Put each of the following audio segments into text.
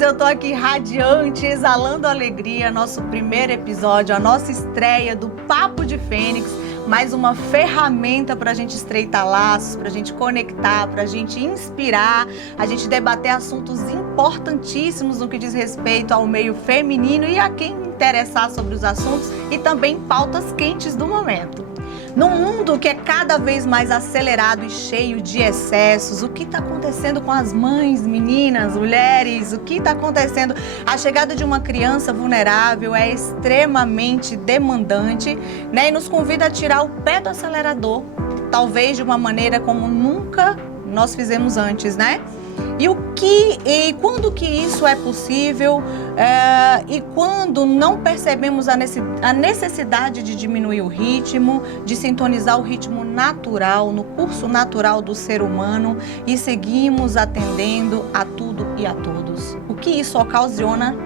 Fênix, eu tô aqui radiante, exalando alegria, nosso primeiro episódio, a nossa estreia do Papo de Fênix, mais uma ferramenta para a gente estreitar laços, para a gente conectar, para a gente inspirar, a gente debater assuntos importantíssimos no que diz respeito ao meio feminino e a quem interessar sobre os assuntos e também pautas quentes do momento. Num mundo que é cada vez mais acelerado e cheio de excessos, o que está acontecendo com as mães, meninas, mulheres? O que está acontecendo? A chegada de uma criança vulnerável é extremamente demandante, né? E nos convida a tirar o pé do acelerador, talvez de uma maneira como nunca nós fizemos antes, né? E quando que isso é possível e quando não percebemos a necessidade de diminuir o ritmo, de sintonizar o ritmo natural, no curso natural do ser humano e seguimos atendendo a tudo e a todos. O que isso ocasiona?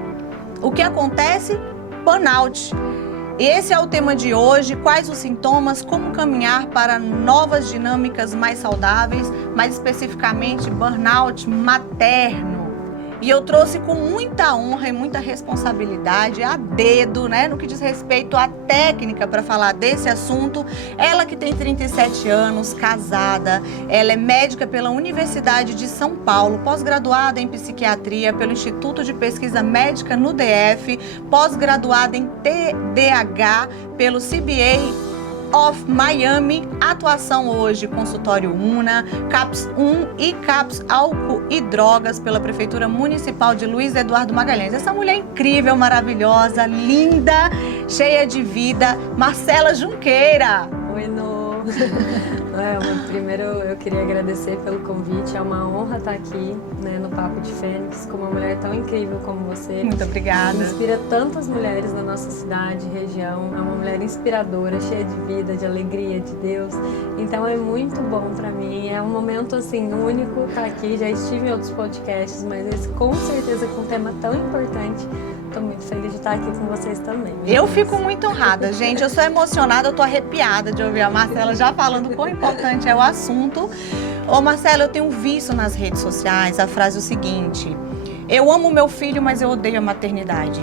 O que acontece? Burnout. Esse é o tema de hoje, quais os sintomas, como caminhar para novas dinâmicas mais saudáveis, mais especificamente burnout materno. E eu trouxe com muita honra e muita responsabilidade, a dedo, né, no que diz respeito à técnica para falar desse assunto. Ela que tem 37 anos, casada, ela é médica pela Universidade de São Paulo, pós-graduada em psiquiatria pelo Instituto de Pesquisa Médica no DF, pós-graduada em TDAH pelo CBA of Miami, atuação hoje, consultório UNA, CAPS 1 e CAPS Álcool e Drogas pela Prefeitura Municipal de Luiz Eduardo Magalhães. Essa mulher incrível, maravilhosa, linda, cheia de vida, Marcela Junqueira. Oi, Nô. Primeiro eu queria agradecer pelo convite, é uma honra estar aqui, né, no Papo de Fênix com uma mulher tão incrível como você. Muito obrigada. Inspira tantas mulheres na nossa cidade, região, é uma mulher inspiradora, cheia de vida, de alegria, de Deus. Então é muito bom para mim, é um momento assim único estar aqui, já estive em outros podcasts, mas esse com certeza com um tema tão importante. Estou muito feliz de estar aqui com vocês também. Eu fico muito honrada, gente. Eu sou emocionada, eu tô arrepiada de ouvir a Marcela já falando quão importante é o assunto. Ô Marcela, eu tenho visto nas redes sociais a frase o seguinte: eu amo meu filho, mas eu odeio a maternidade,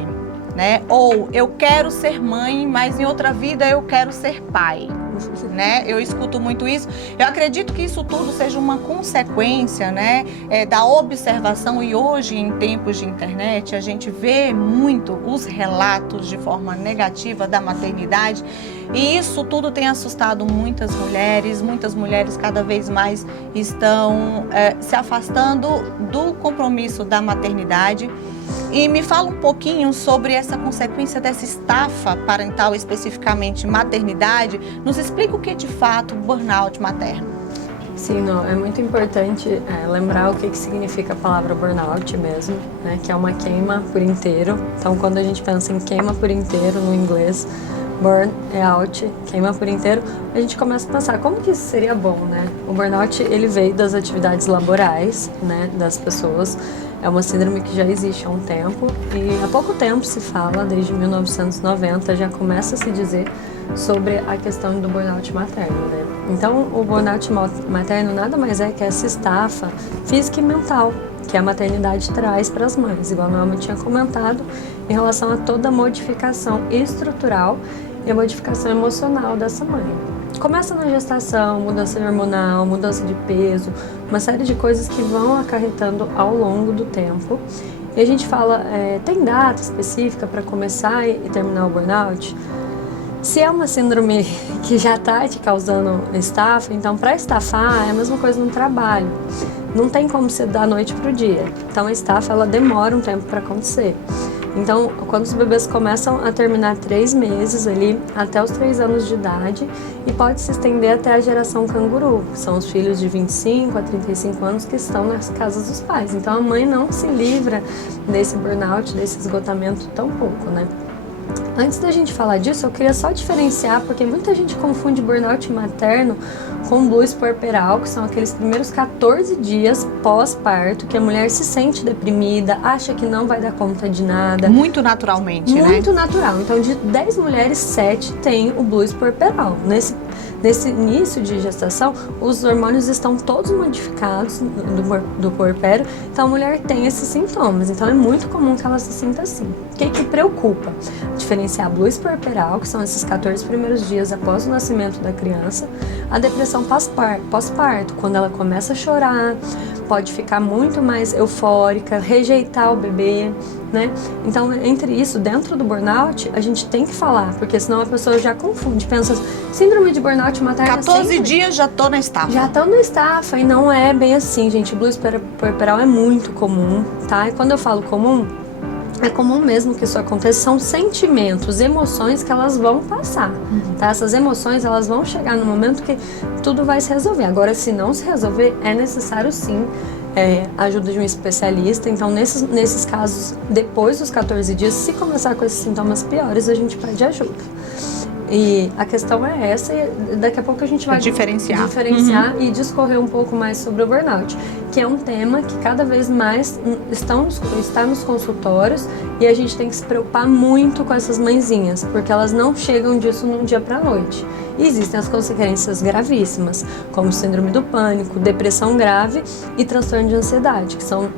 né? Ou eu quero ser mãe, mas em outra vida eu quero ser pai. Né? Eu escuto muito isso. Eu acredito que isso tudo seja uma consequência, né, da observação, e hoje em tempos de internet a gente vê muito os relatos de forma negativa da maternidade, e isso tudo tem assustado muitas mulheres cada vez mais estão se afastando do compromisso da maternidade. E me fala um pouquinho sobre essa consequência dessa estafa parental, especificamente maternidade. Nos explica o que é de fato burnout materno. Sim, não, é muito importante lembrar o que significa a palavra burnout mesmo, né, que é uma queima por inteiro. Então, quando a gente pensa em queima por inteiro no inglês, burn é out, queima por inteiro, a gente começa a pensar como que isso seria bom, né? O burnout, ele veio das atividades laborais, né, das pessoas. É uma síndrome que já existe há um tempo e há pouco tempo se fala, desde 1990, já começa a se dizer sobre a questão do burnout materno, né? Então, o burnout materno nada mais é que essa estafa física e mental que a maternidade traz para as mães, igual a Norma tinha comentado, em relação a toda a modificação estrutural e a modificação emocional dessa mãe. Começa na gestação, mudança hormonal, mudança de peso, uma série de coisas que vão acarretando ao longo do tempo. E a gente fala, tem data específica para começar e terminar o burnout? Se é uma síndrome que já está te causando estafa, então para estafar é a mesma coisa no trabalho. Não tem como ser da noite para o dia. Então a estafa ela demora um tempo para acontecer. Então, quando os bebês começam a terminar 3 meses ali, até os 3 anos de idade, e pode se estender até a geração canguru, que são os filhos de 25 a 35 anos que estão nas casas dos pais. Então, a mãe não se livra desse burnout, desse esgotamento tão pouco, né? Antes da gente falar disso, eu queria só diferenciar, porque muita gente confunde burnout materno com blues puerperal, que são aqueles primeiros 14 dias pós-parto, que a mulher se sente deprimida, acha que não vai dar conta de nada. Muito naturalmente, né? Muito natural. Então, de 10 mulheres, 7 têm o blues puerperal. nesse início de gestação, os hormônios estão todos modificados do puerpério, então a mulher tem esses sintomas. Então é muito comum que ela se sinta assim. O que preocupa? Diferenciar a blues puerperal, que são esses 14 primeiros dias após o nascimento da criança, a depressão pós-parto, quando ela começa a chorar, pode ficar muito mais eufórica, rejeitar o bebê, né? Então, entre isso, dentro do burnout, a gente tem que falar, porque senão a pessoa já confunde, pensa, síndrome de burnout materno 14 dias já tô na estafa. Já tô na estafa, e não é bem assim, gente. Blues puerperal é muito comum, tá? E quando eu falo comum, é comum mesmo que isso aconteça, são sentimentos, emoções que elas vão passar, tá? Essas emoções, elas vão chegar no momento que tudo vai se resolver. Agora, se não se resolver, é necessário sim a ajuda de um especialista. Então, nesses casos, depois dos 14 dias, se começar com esses sintomas piores, a gente pede ajuda. E a questão é essa, e daqui a pouco a gente vai diferenciar e discorrer um pouco mais sobre o burnout, que é um tema que cada vez mais está nos consultórios, e a gente tem que se preocupar muito com essas mãezinhas, porque elas não chegam disso de um dia para a noite. E existem as consequências gravíssimas, como síndrome do pânico, depressão grave e transtorno de ansiedade, que são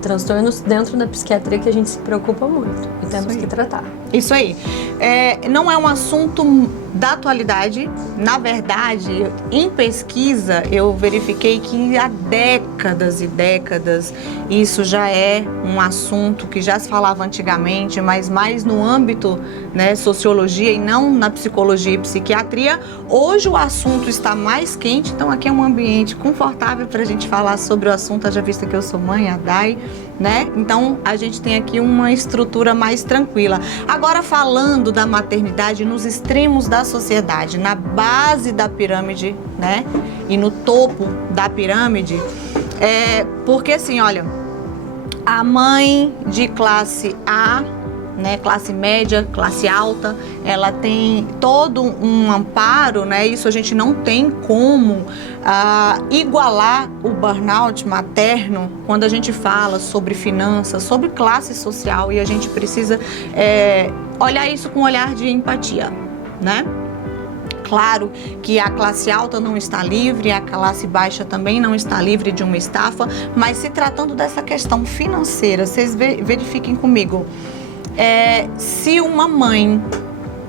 transtornos dentro da psiquiatria que a gente se preocupa muito e temos que tratar. Isso aí. Não é um assunto da atualidade. Na verdade, em pesquisa, eu verifiquei que há décadas e décadas isso já é um assunto que já se falava antigamente, mas mais no âmbito, né, sociologia e não na psicologia e psiquiatria. Hoje o assunto está mais quente, então aqui é um ambiente confortável para a gente falar sobre o assunto, já visto que eu sou mãe, a Dai, né? Então a gente tem aqui uma estrutura mais tranquila. Agora, falando da maternidade nos extremos da sociedade, na base da pirâmide, né? E no topo da pirâmide, porque assim, olha, a mãe de classe A, né, classe média, classe alta, ela tem todo um amparo, né? Isso a gente não tem como igualar o burnout materno quando a gente fala sobre finanças, sobre classe social, e a gente precisa olhar isso com um olhar de empatia, né? Claro que a classe alta não está livre, a classe baixa também não está livre de uma estafa, mas se tratando dessa questão financeira, vocês verifiquem comigo, se uma mãe,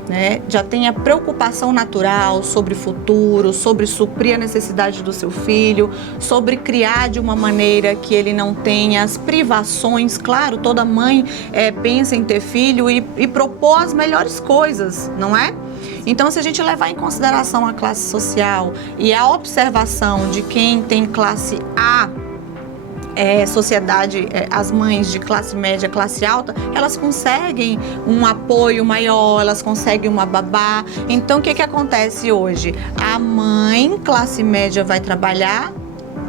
né, já tem a preocupação natural sobre o futuro, sobre suprir a necessidade do seu filho, sobre criar de uma maneira que ele não tenha as privações. Claro, toda mãe pensa em ter filho e propor as melhores coisas, não é? Então, se a gente levar em consideração a classe social e a observação de quem tem classe A, sociedade, as mães de classe média, classe alta, elas conseguem um apoio maior, elas conseguem uma babá. Então, o que acontece hoje? A mãe classe média vai trabalhar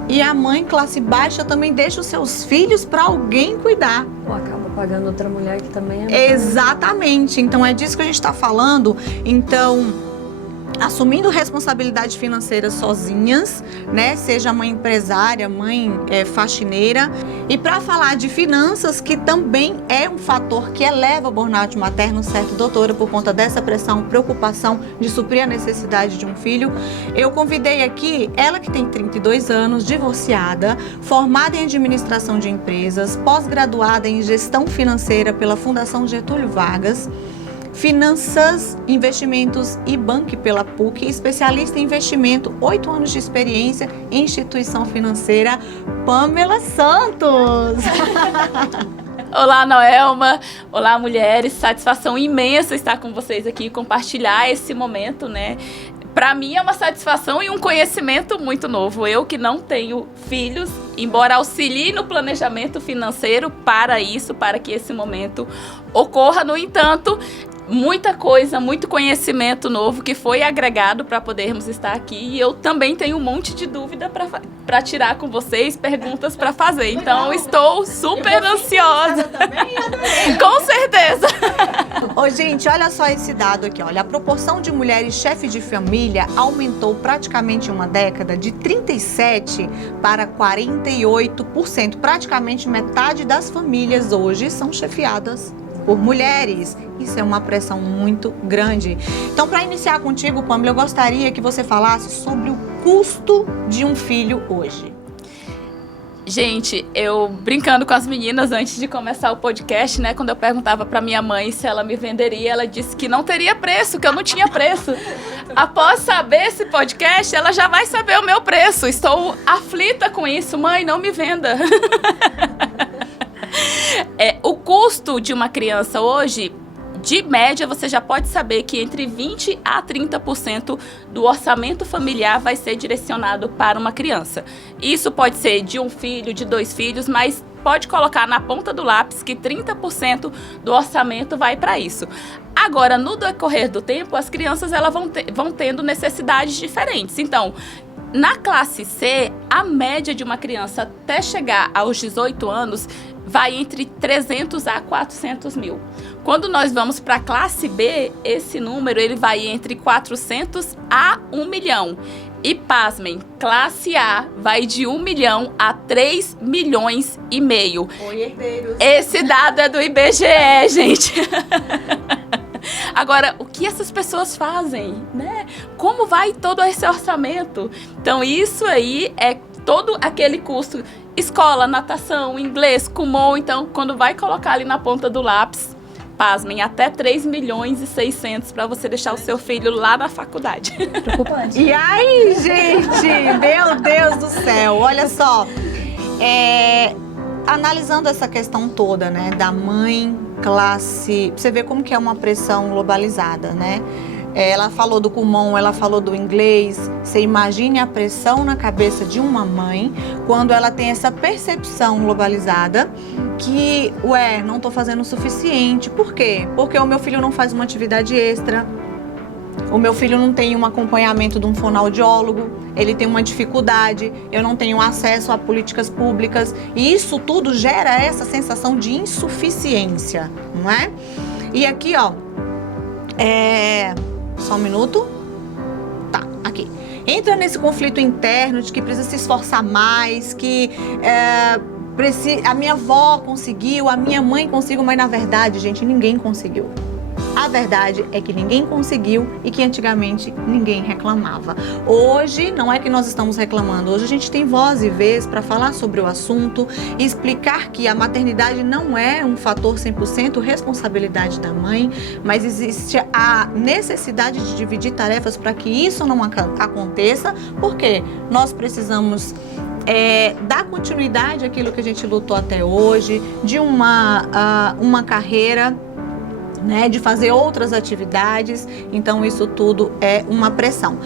e a mãe classe baixa também deixa os seus filhos para alguém cuidar. Ou acaba pagando outra mulher que também é... Exatamente. Então, é disso que a gente está falando. Então, assumindo responsabilidade financeira sozinhas, né? Seja mãe empresária, mãe faxineira. E para falar de finanças, que também é um fator que eleva o burnout materno, certo, doutora? Por conta dessa pressão, preocupação de suprir a necessidade de um filho, eu convidei aqui ela que tem 32 anos, divorciada, formada em administração de empresas, pós-graduada em gestão financeira pela Fundação Getúlio Vargas, Finanças, Investimentos e Banque pela PUC, especialista em investimento, 8 anos de experiência em instituição financeira, Pamela Santos. Olá, Noelma. Olá, mulheres. Satisfação imensa estar com vocês aqui e compartilhar esse momento, né? Para mim é uma satisfação e um conhecimento muito novo. Eu que não tenho filhos, embora auxilie no planejamento financeiro para isso, para que esse momento ocorra, no entanto, muita coisa, muito conhecimento novo que foi agregado para podermos estar aqui, e eu também tenho um monte de dúvida para tirar com vocês, perguntas para fazer. Então, estou super ansiosa. Também, com certeza. Ô, gente, olha só esse dado aqui, olha. A proporção de mulheres chefes de família aumentou praticamente em uma década de 37% para 48%. Praticamente metade das famílias hoje são chefiadas por mulheres. Isso é uma pressão muito grande. Então, para iniciar contigo, Pamela, eu gostaria que você falasse sobre o custo de um filho hoje. Gente, eu brincando com as meninas antes de começar o podcast, né? Quando eu perguntava pra minha mãe se ela me venderia, ela disse que não teria preço, que eu não tinha preço. Após saber esse podcast, ela já vai saber o meu preço. Estou aflita com isso. Mãe, não me venda. O custo de uma criança hoje, de média, você já pode saber que entre 20% a 30% do orçamento familiar vai ser direcionado para uma criança. Isso pode ser de um filho, de 2 filhos, mas pode colocar na ponta do lápis que 30% do orçamento vai para isso. Agora, no decorrer do tempo, as crianças elas vão tendo necessidades diferentes. Então, na classe C, a média de uma criança até chegar aos 18 anos vai entre 300 a 400 mil. Quando nós vamos para a classe B, esse número ele vai entre 400 a 1 milhão. E pasmem, classe A vai de 1 milhão a 3 milhões e meio. Oi, herdeiros. Esse dado é do IBGE, gente. Agora, o que essas pessoas fazem, né? Como vai todo esse orçamento? Então, isso aí é todo aquele custo. Escola, natação, inglês, Kumon. Então, quando vai colocar ali na ponta do lápis, pasmem, até 3 milhões e 600 para você deixar o seu filho lá na faculdade. Preocupante. E aí, gente? Meu Deus do céu. Olha só. Analisando essa questão toda, né? Da mãe, classe... Você vê como que é uma pressão globalizada, né? Ela falou do Kumon, ela falou do inglês. Você imagine a pressão na cabeça de uma mãe quando ela tem essa percepção globalizada que, não tô fazendo o suficiente. Por quê? Porque o meu filho não faz uma atividade extra. O meu filho não tem um acompanhamento de um fonoaudiólogo, ele tem uma dificuldade, eu não tenho acesso a políticas públicas. E isso tudo gera essa sensação de insuficiência, não é? E aqui, só um minuto. Tá, aqui. Entra nesse conflito interno de que precisa se esforçar mais, que a minha avó conseguiu, a minha mãe conseguiu, mas na verdade, gente, ninguém conseguiu. A verdade é que ninguém conseguiu e que antigamente ninguém reclamava. Hoje não é que nós estamos reclamando, hoje a gente tem voz e vez para falar sobre o assunto e explicar que a maternidade não é um fator 100% responsabilidade da mãe, mas existe a necessidade de dividir tarefas para que isso não aconteça, porque nós precisamos dar continuidade àquilo que a gente lutou até hoje, de uma carreira, né, de fazer outras atividades. Então isso tudo é uma pressão.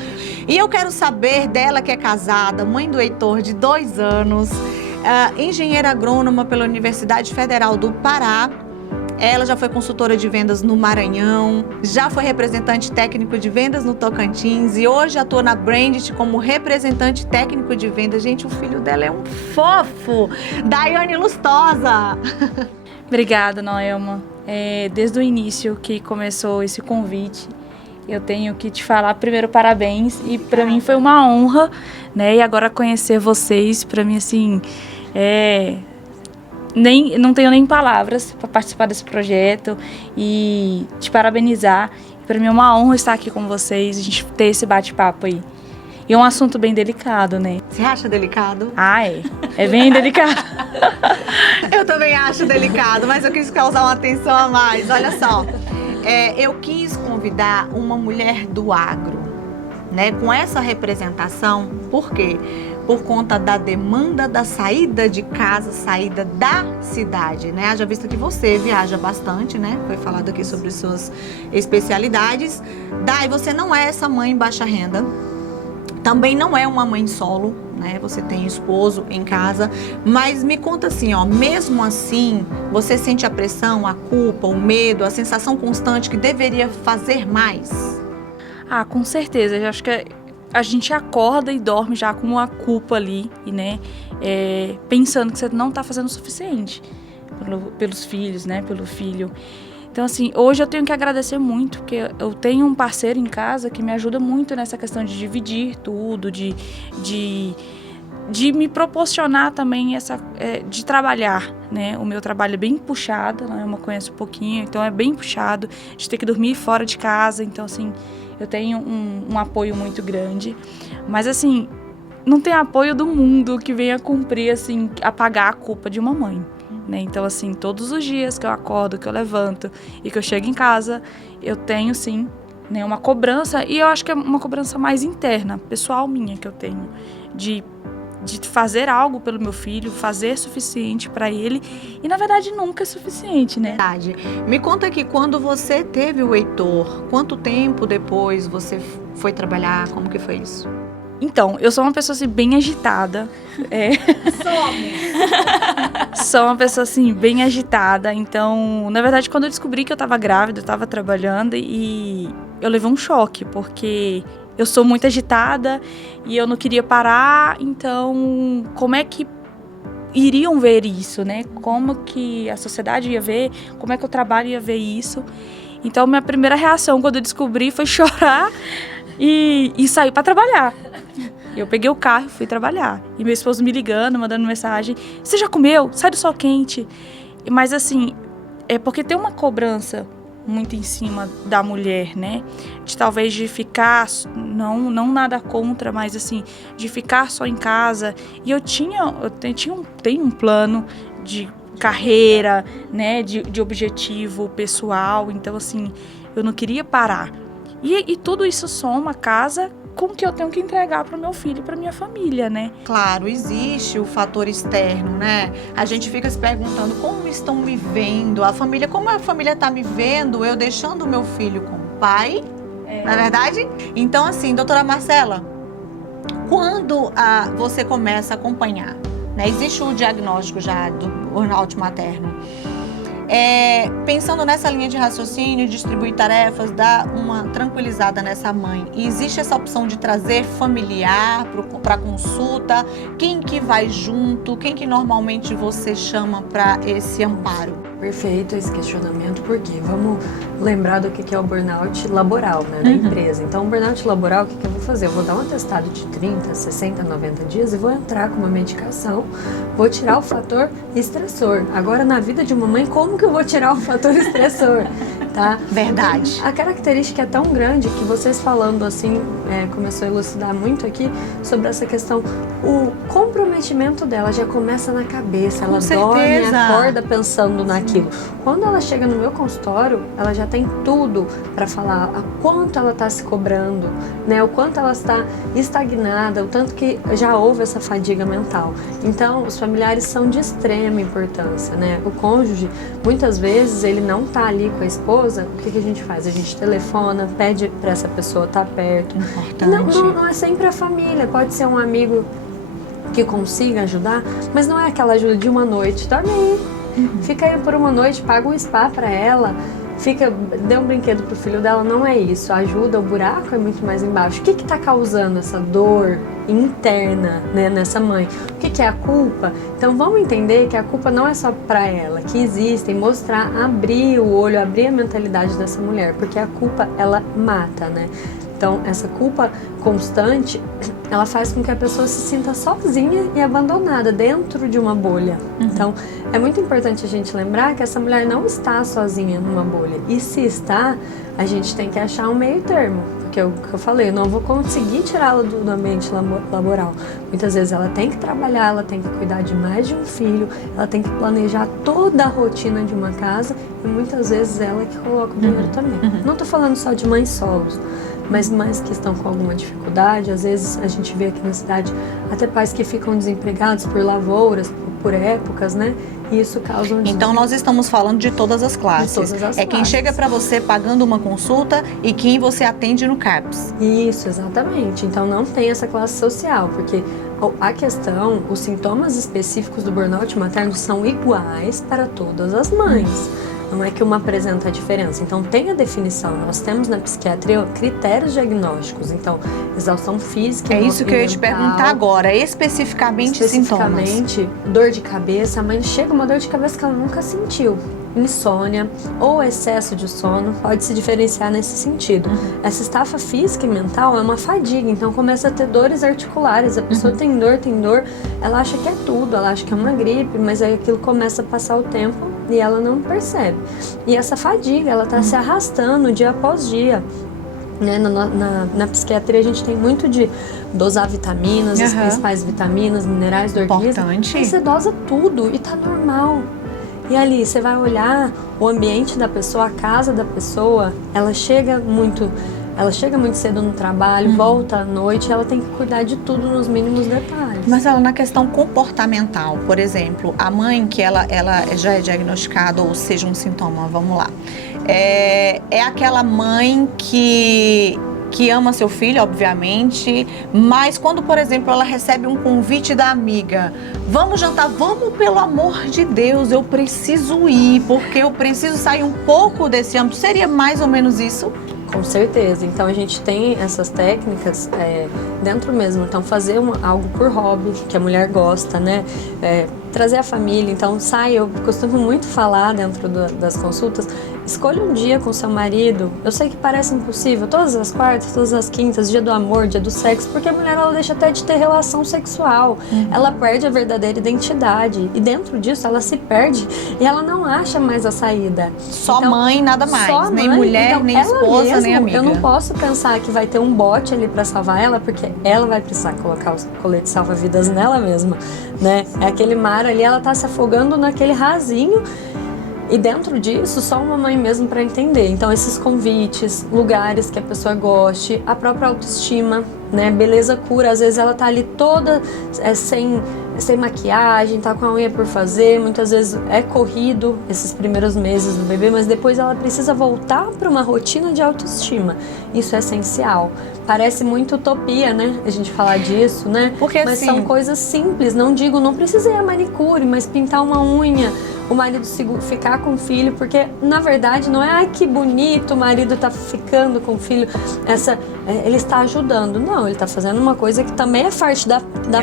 E eu quero saber dela, que é casada, mãe do Heitor, de 2 anos, engenheira agrônoma pela Universidade Federal do Pará. Ela já foi consultora de vendas no Maranhão, já foi representante técnico de vendas no Tocantins e hoje atua na Brandit como representante técnico de vendas. Gente, o filho dela é um fofo. Daiane Lustosa. Obrigada, Noelma. Desde o início que começou esse convite, eu tenho que te falar primeiro parabéns, e para mim foi uma honra, né? E agora conhecer vocês, para mim assim, não tenho nem palavras para participar desse projeto e te parabenizar. Para mim é uma honra estar aqui com vocês, a gente ter esse bate-papo aí. E é um assunto bem delicado, né? Você acha delicado? É bem delicado. Eu também acho delicado, mas eu quis causar uma atenção a mais. Olha só, eu quis convidar uma mulher do agro, né? Com essa representação, por quê? Por conta da demanda da saída de casa, saída da cidade, né? Haja visto que você viaja bastante, né? Foi falado aqui sobre suas especialidades. Dai, você não é essa mãe baixa renda. Também não é uma mãe solo, né? Você tem esposo em casa, mas me conta assim, mesmo assim, você sente a pressão, a culpa, o medo, a sensação constante que deveria fazer mais? Com certeza. Eu acho que a gente acorda e dorme já com uma culpa ali, né? Pensando que você não está fazendo o suficiente pelos filhos, né? Pelo filho. Então, assim, hoje eu tenho que agradecer muito, porque eu tenho um parceiro em casa que me ajuda muito nessa questão de dividir tudo, de de me proporcionar também de trabalhar, né? O meu trabalho é bem puxado, né? Eu conheço um pouquinho, então é bem puxado, de ter que dormir fora de casa, então assim, eu tenho um apoio muito grande, mas assim, não tem apoio do mundo que venha cumprir, assim, apagar a culpa de uma mãe, né? Então assim, todos os dias que eu acordo, que eu levanto e que eu chego em casa, eu tenho sim, né, uma cobrança, e eu acho que é uma cobrança mais interna, pessoal minha, que eu tenho, de fazer algo pelo meu filho, fazer suficiente para ele, e na verdade nunca é suficiente, né? Verdade. Me conta aqui, quando você teve o Heitor, quanto tempo depois você foi trabalhar? Como que foi isso? Então, eu sou uma pessoa assim, bem agitada. Sou uma pessoa assim, bem agitada. Então, na verdade, quando eu descobri que eu tava grávida, eu tava trabalhando e eu levei um choque, porque eu sou muito agitada e eu não queria parar. Então, como é que iriam ver isso, né? Como que a sociedade ia ver, como é que o trabalho ia ver isso. Então, minha primeira reação quando eu descobri foi chorar e sair para trabalhar. Eu peguei o carro e fui trabalhar. E meu esposo me ligando, mandando mensagem: você já comeu? Sai do sol quente. Mas assim, é porque tem uma cobrança muito em cima da mulher, né? De talvez de ficar, não nada contra, mas assim, de ficar só em casa. E eu tenho um plano de carreira, né? De objetivo pessoal. Então assim, eu não queria parar. E tudo isso soma casa com o que eu tenho que entregar para o meu filho e para minha família, né? Claro, existe o fator externo, né? A gente fica se perguntando como estão me vendo, como a família está me vendo, eu deixando o meu filho com o pai, não é verdade? Então, assim, doutora Marcela, quando você começa a acompanhar, né? Existe o diagnóstico já do burnout materno. Pensando nessa linha de raciocínio, distribuir tarefas, dar uma tranquilizada nessa mãe. E existe essa opção de trazer familiar para consulta? Quem que vai junto? Quem que normalmente você chama para esse amparo? Perfeito esse questionamento, porque vamos lembrar do que é o burnout laboral, né, da empresa. Então, o burnout laboral, o que eu vou fazer? Eu vou dar um atestado de 30, 60, 90 dias e vou entrar com uma medicação, vou tirar o fator estressor. Agora, na vida de uma mãe, como que eu vou tirar o fator estressor? Tá? Verdade. A característica é tão grande que vocês falando assim, começou a elucidar muito aqui sobre essa questão. O comprometimento dela já começa na cabeça, ela dorme, acorda pensando naquilo. Quando ela chega no meu consultório, ela já tem tudo para falar a quanto ela está se cobrando, né? O quanto ela está estagnada, o tanto que já houve essa fadiga mental. Então, os familiares são de extrema importância, né? O cônjuge, muitas vezes, ele não está ali com a esposa. O que a gente faz? A gente telefona, pede para essa pessoa estar perto. Importante. Não é sempre a família, pode ser um amigo que consiga ajudar, mas não é aquela ajuda de uma noite. Dorme aí, fica aí por uma noite, paga um spa para ela, dê um brinquedo pro filho dela. Não é isso, ajuda, o buraco é muito mais embaixo. O que está causando essa dor interna, né, nessa mãe? O que é a culpa? Então vamos entender que a culpa não é só para ela, que existem, mostrar, abrir o olho, abrir a mentalidade dessa mulher, porque a culpa, ela mata, né? Então, essa culpa constante, ela faz com que a pessoa se sinta sozinha e abandonada dentro de uma bolha. Então, é muito importante a gente lembrar que essa mulher não está sozinha numa bolha. E se está, a gente tem que achar um meio termo. Porque é o que eu falei, eu não vou conseguir tirá-la do ambiente laboral. Muitas vezes ela tem que trabalhar, ela tem que cuidar de mais de um filho, ela tem que planejar toda a rotina de uma casa e muitas vezes ela que coloca o dinheiro também. Não estou falando só de mães solos, mas mães que estão com alguma dificuldade. Às vezes a gente vê aqui na cidade até pais que ficam desempregados por lavouras, por épocas, né? E isso causa um Então nós estamos falando de todas as classes. De todas as quem chega para você pagando uma consulta e quem você atende no CAPS. Isso, exatamente. Então não tem essa classe social, porque a questão, os sintomas específicos do burnout materno são iguais para todas as mães. Não é que uma apresenta a diferença. Então, tem a definição. Nós temos na psiquiatria critérios diagnósticos. Então, exaustão física e isso que eu ia te perguntar agora. Especificamente sintomas. Dor de cabeça. A mãe chega uma dor de cabeça que ela nunca sentiu. insônia ou excesso de sono, pode se diferenciar nesse sentido. Essa estafa física e mental é uma fadiga, então começa a ter dores articulares, a pessoa tem dor, ela acha que é tudo, ela acha que é uma gripe, mas aí aquilo começa a passar o tempo e ela não percebe. E essa fadiga, ela está se arrastando dia após dia. Né? Na psiquiatria a gente tem muito de dosar vitaminas, as principais vitaminas, minerais do organismo. E você dosa tudo e tá normal. E ali você vai olhar o ambiente da pessoa, a casa da pessoa, ela chega muito cedo no trabalho, volta à noite, ela tem que cuidar de tudo nos mínimos detalhes. Mas ela, na questão comportamental, por exemplo, a mãe que ela já é diagnosticada, ou seja, um sintoma, vamos lá, é aquela mãe que ama seu filho, obviamente, mas quando, por exemplo, ela recebe um convite da amiga, vamos jantar, vamos, pelo amor de Deus, eu preciso ir, porque eu preciso sair um pouco desse âmbito, seria mais ou menos isso? Com certeza. Então a gente tem essas técnicas dentro mesmo. Então fazer algo por hobby, que a mulher gosta, né? Trazer a família. Então eu costumo muito falar dentro das consultas, escolha um dia com seu marido. Eu sei que parece impossível, todas as quartas, todas as quintas, dia do amor, dia do sexo, porque a mulher ela deixa até de ter relação sexual. Ela perde a verdadeira identidade. E dentro disso ela se perde e ela não acha mais a saída. Só então, mãe, nada mais. Nem mulher, então, nem esposa, mesmo, nem amiga. Eu não posso pensar que vai ter um bote ali pra salvar ela, porque ela vai precisar colocar o colete salva-vidas nela mesma, né? É aquele mar ali, ela tá se afogando naquele rasinho. E dentro disso, só uma mãe mesmo para entender. Então, esses convites, lugares que a pessoa goste, a própria autoestima, né? Beleza cura, às vezes ela tá ali toda sem maquiagem, tá com a unha por fazer, muitas vezes é corrido esses primeiros meses do bebê, mas depois ela precisa voltar para uma rotina de autoestima. Isso é essencial. Parece muito utopia, né? A gente falar disso, né? Porque, mas assim, são coisas simples, não precisa ir a manicure, mas pintar uma unha, o marido ficar com o filho, porque na verdade não é ai que bonito, o marido tá ficando com o filho, ele está ajudando, não, ele está fazendo uma coisa que também é parte da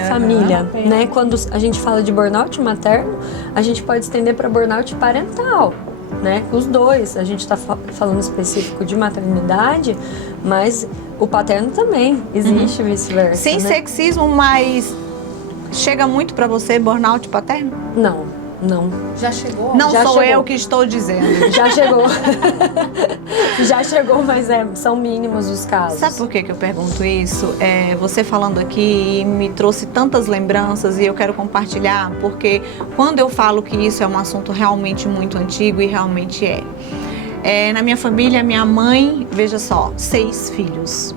família, né? Quando a gente fala de burnout materno, a gente pode estender para burnout parental, né? Os dois, a gente está falando específico de maternidade, mas o paterno também existe, vice-versa. Sem sexismo, mas chega muito para você burnout paterno? Não. Já chegou? Não já sou chegou. Eu que estou dizendo. Já chegou. Já chegou, mas são mínimos os casos. Sabe por que eu pergunto isso? Você falando aqui me trouxe tantas lembranças e eu quero compartilhar, porque quando eu falo que isso é um assunto realmente muito antigo, e realmente na minha família, minha mãe, veja só, 6 filhos.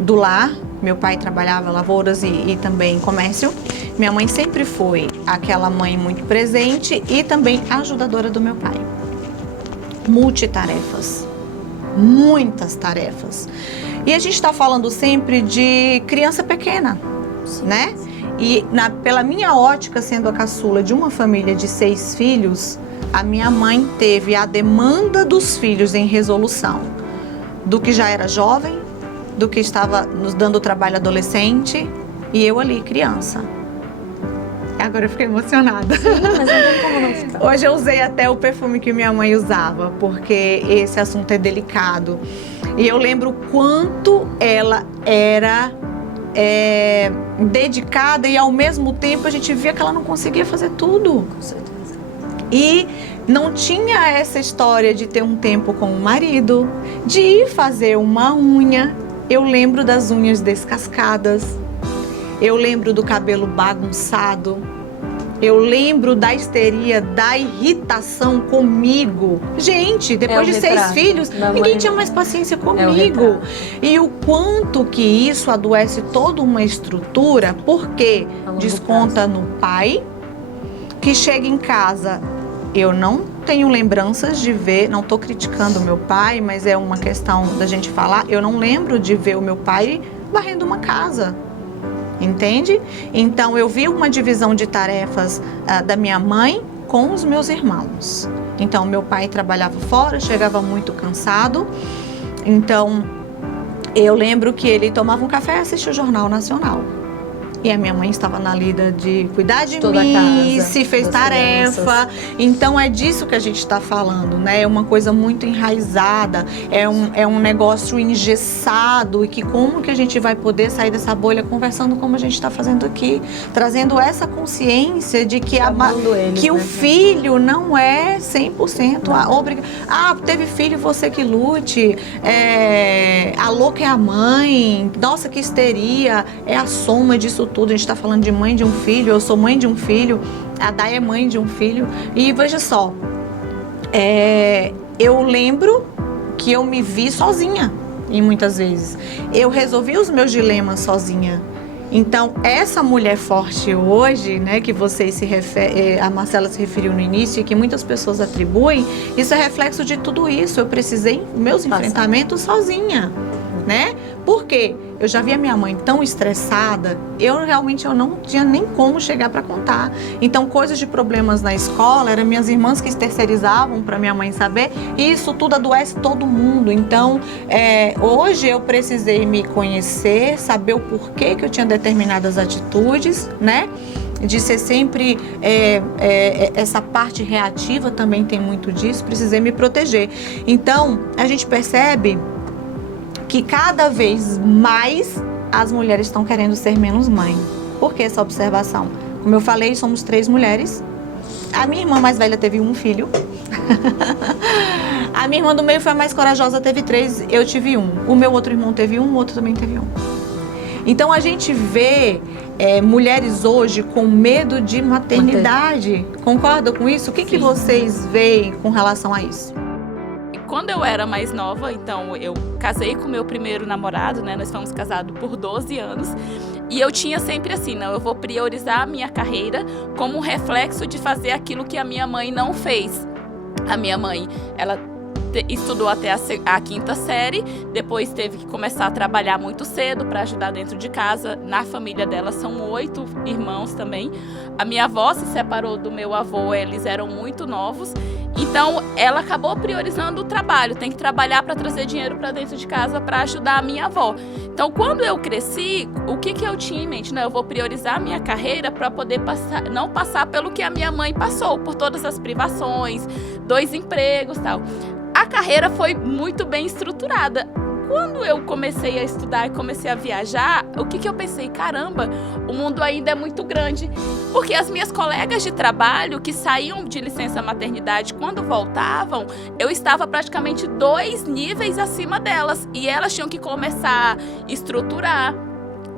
Do lar, meu pai trabalhava lavouras e também comércio. Minha mãe sempre foi aquela mãe muito presente e também ajudadora do meu pai. Multitarefas, muitas tarefas. E a gente está falando sempre de criança pequena, né? E pela minha ótica, sendo a caçula de uma família de 6 filhos, a minha mãe teve a demanda dos filhos em resolução, do que já era jovem, do que estava nos dando trabalho adolescente, e eu ali, criança. Agora eu fiquei emocionada. Sim, mas não tem como não ficar. Hoje eu usei até o perfume que minha mãe usava, porque esse assunto é delicado. E eu lembro quanto ela era dedicada e ao mesmo tempo a gente via que ela não conseguia fazer tudo. Com certeza. E não tinha essa história de ter um tempo com o marido, de ir fazer uma unha. Eu lembro das unhas descascadas. Eu lembro do cabelo bagunçado. Eu lembro da histeria, da irritação comigo. Gente, depois de 6 filhos, ninguém tinha mais paciência comigo. E o quanto que isso adoece toda uma estrutura, porque desconta no pai, que chega em casa. Eu não tenho lembranças de ver, não estou criticando o meu pai, mas é uma questão da gente falar. Eu não lembro de ver o meu pai varrendo uma casa. Entende? Então eu vi uma divisão de tarefas da minha mãe com os meus irmãos. Então meu pai trabalhava fora, chegava muito cansado. Então eu lembro que ele tomava um café e assistia o Jornal Nacional. E a minha mãe estava na lida de cuidar de Toda a mim, casa, se fez das tarefa. crianças. Então é disso que a gente está falando, né? É uma coisa muito enraizada, é um negócio engessado e que como que a gente vai poder sair dessa bolha conversando como a gente está fazendo aqui, trazendo essa consciência de que, Chamando eles, que o né? filho não é 100% obrigado. Ah, teve filho, você que lute. A louca é a mãe. Nossa, que histeria. É a soma disso tudo. A gente está falando de mãe de um filho. Eu sou mãe de um filho. A Day é mãe de um filho. E veja só, eu lembro que eu me vi sozinha, e muitas vezes. Eu resolvi os meus dilemas sozinha. Então, essa mulher forte hoje, né, que vocês a Marcela se referiu no início e que muitas pessoas atribuem, isso é reflexo de tudo isso. Eu precisei meus enfrentamentos sozinha, né? Por quê? Eu já vi a minha mãe tão estressada, eu não tinha nem como chegar para contar. Então, coisas de problemas na escola, eram minhas irmãs que terceirizavam para minha mãe saber, e isso tudo adoece todo mundo. Então, hoje eu precisei me conhecer, saber o porquê que eu tinha determinadas atitudes, né? De ser sempre essa parte reativa também tem muito disso, precisei me proteger. Então, a gente percebe que cada vez mais as mulheres estão querendo ser menos mãe. Por que essa observação? Como eu falei, somos 3 mulheres. A minha irmã mais velha teve 1 filho. A minha irmã do meio foi a mais corajosa, teve 3, eu tive 1. O meu outro irmão teve 1, o outro também teve 1. Então a gente vê mulheres hoje com medo de maternidade. Concorda com isso? O que vocês veem com relação a isso? Quando eu era mais nova, então eu casei com meu primeiro namorado, né? Nós fomos casados por 12 anos. E eu tinha sempre assim, não, eu vou priorizar a minha carreira como um reflexo de fazer aquilo que a minha mãe não fez. A minha mãe, ela estudou até a 5ª série, depois teve que começar a trabalhar muito cedo para ajudar dentro de casa. Na família dela são 8 irmãos também. A minha avó se separou do meu avô, eles eram muito novos. Então, ela acabou priorizando o trabalho. Tem que trabalhar para trazer dinheiro para dentro de casa para ajudar a minha avó. Então, quando eu cresci, o que eu tinha em mente? Não, eu vou priorizar a minha carreira para poder não passar pelo que a minha mãe passou, por todas as privações, 2 empregos e tal. A carreira foi muito bem estruturada. Quando eu comecei a estudar e comecei a viajar, o que eu pensei? Caramba, o mundo ainda é muito grande. Porque as minhas colegas de trabalho que saíam de licença maternidade, quando voltavam, eu estava praticamente 2 níveis acima delas. E elas tinham que começar a estruturar.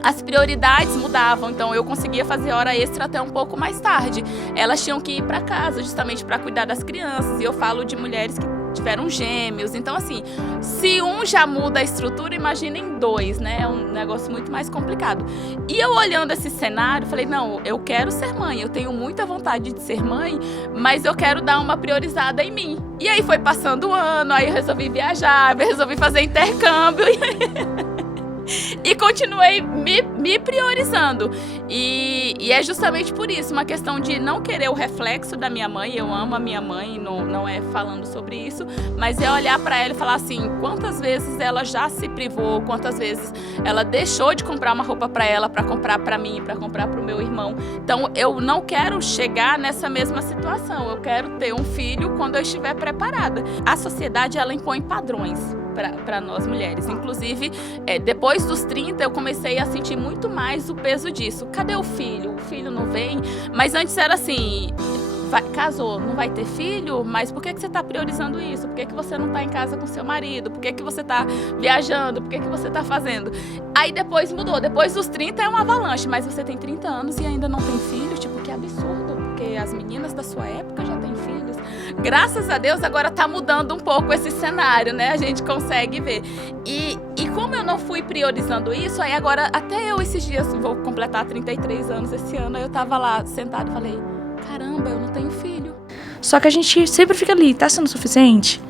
As prioridades mudavam, então eu conseguia fazer hora extra até um pouco mais tarde. Elas tinham que ir para casa justamente para cuidar das crianças. E eu falo de mulheres que tiveram gêmeos. Então, assim, se um já muda a estrutura, imaginem 2, né? É um negócio muito mais complicado. E eu olhando esse cenário, falei, não, eu quero ser mãe. Eu tenho muita vontade de ser mãe, mas eu quero dar uma priorizada em mim. E aí foi passando o ano, aí eu resolvi viajar, resolvi fazer intercâmbio. E continuei me priorizando. E é justamente por isso, uma questão de não querer o reflexo da minha mãe. Eu amo a minha mãe, não é falando sobre isso, mas é olhar para ela e falar assim, quantas vezes ela já se privou, quantas vezes ela deixou de comprar uma roupa para ela, para comprar para mim, para comprar para o meu irmão. Então eu não quero chegar nessa mesma situação. Eu quero ter um filho quando eu estiver preparada. A sociedade, ela impõe padrões para nós mulheres. Inclusive, depois dos 30, eu comecei a sentir muito mais o peso disso. Cadê o filho? O filho não vem. Mas antes era assim, casou, não vai ter filho? Mas por que você está priorizando isso? Por que você não está em casa com seu marido? Por que você está viajando? Por que você está fazendo? Aí depois mudou. Depois dos 30 é uma avalanche. Mas você tem 30 anos e ainda não tem filho? Tipo, que absurdo. Porque as meninas da sua época já têm filhos. Graças a Deus, agora está mudando um pouco esse cenário, né? A gente consegue ver. E como eu não fui priorizando isso, aí agora, até eu esses dias, vou completar 33 anos esse ano, aí eu tava lá sentada e falei, caramba, eu não tenho filho. Só que a gente sempre fica ali, tá sendo suficiente?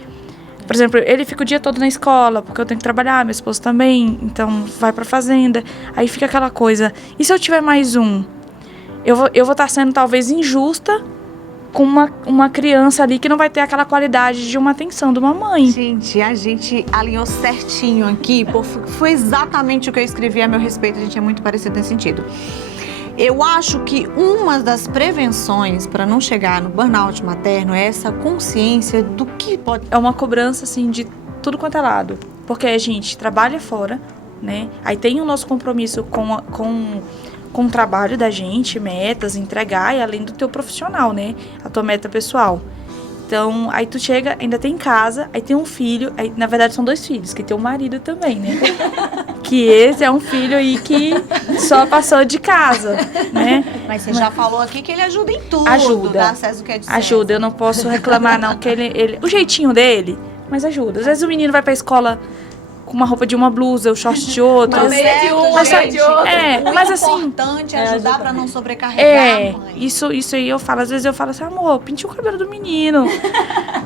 Por exemplo, ele fica o dia todo na escola, porque eu tenho que trabalhar, meu esposo também, então vai pra fazenda. Aí fica aquela coisa, e se eu tiver mais um? Eu vou estar sendo talvez injusta com uma criança ali que não vai ter aquela qualidade de uma atenção de uma mãe. Gente, a gente alinhou certinho aqui, foi exatamente o que eu escrevi a meu respeito, a gente é muito parecido nesse sentido. Eu acho que uma das prevenções para não chegar no burnout materno é essa consciência do que pode... É uma cobrança, assim, de tudo quanto é lado. Porque a gente trabalha fora, né? Aí tem o nosso compromisso com o trabalho da gente, metas, entregar, e além do teu profissional, né? A tua meta pessoal. Então, aí tu chega, ainda tem casa, aí tem um filho, aí na verdade são 2 filhos, que tem um marido também, né? Que esse é um filho aí que só passou de casa, né? Mas você já falou aqui que ele ajuda em tudo. Ajuda. Dá acesso que é de César. Ajuda, eu não posso reclamar não, que ele o jeitinho dele, mas ajuda. Às vezes o menino vai pra escola com uma roupa de uma blusa, o short de outra. Uma meia de um, Mas, meia de outro. Mas assim, o importante é ajudar para não sobrecarregar a mãe. isso aí eu falo, às vezes eu falo assim, amor, pinte o cabelo do menino.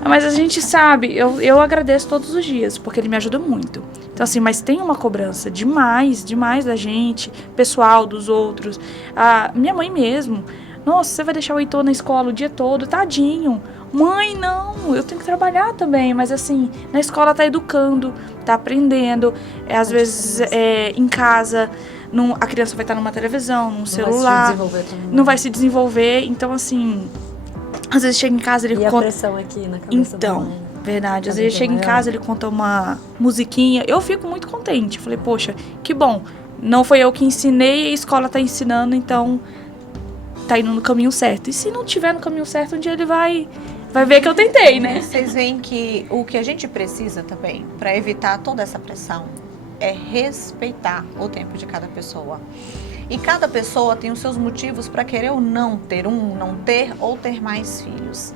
Mas a gente sabe, eu agradeço todos os dias, porque ele me ajuda muito. Então assim, mas tem uma cobrança demais da gente, pessoal, dos outros. A minha mãe mesmo, nossa, você vai deixar o Heitor na escola o dia todo, tadinho. Mãe, não, eu tenho que trabalhar também, mas assim, na escola tá educando, tá aprendendo, às vezes em casa a criança vai estar numa televisão, num celular, não vai se desenvolver, então assim, às vezes chega em casa ele E conta... a pressão aqui na cabeça da mãe. Verdade, às vezes chega em casa, ele conta uma musiquinha, eu fico muito contente, falei, poxa, que bom, não foi eu que ensinei, a escola tá ensinando, então tá indo no caminho certo, e se não tiver no caminho certo, um dia ele vai ver que eu tentei, né? Vocês veem que o que a gente precisa também, para evitar toda essa pressão, é respeitar o tempo de cada pessoa. E cada pessoa tem os seus motivos para querer ou não ter não ter ou ter mais filhos.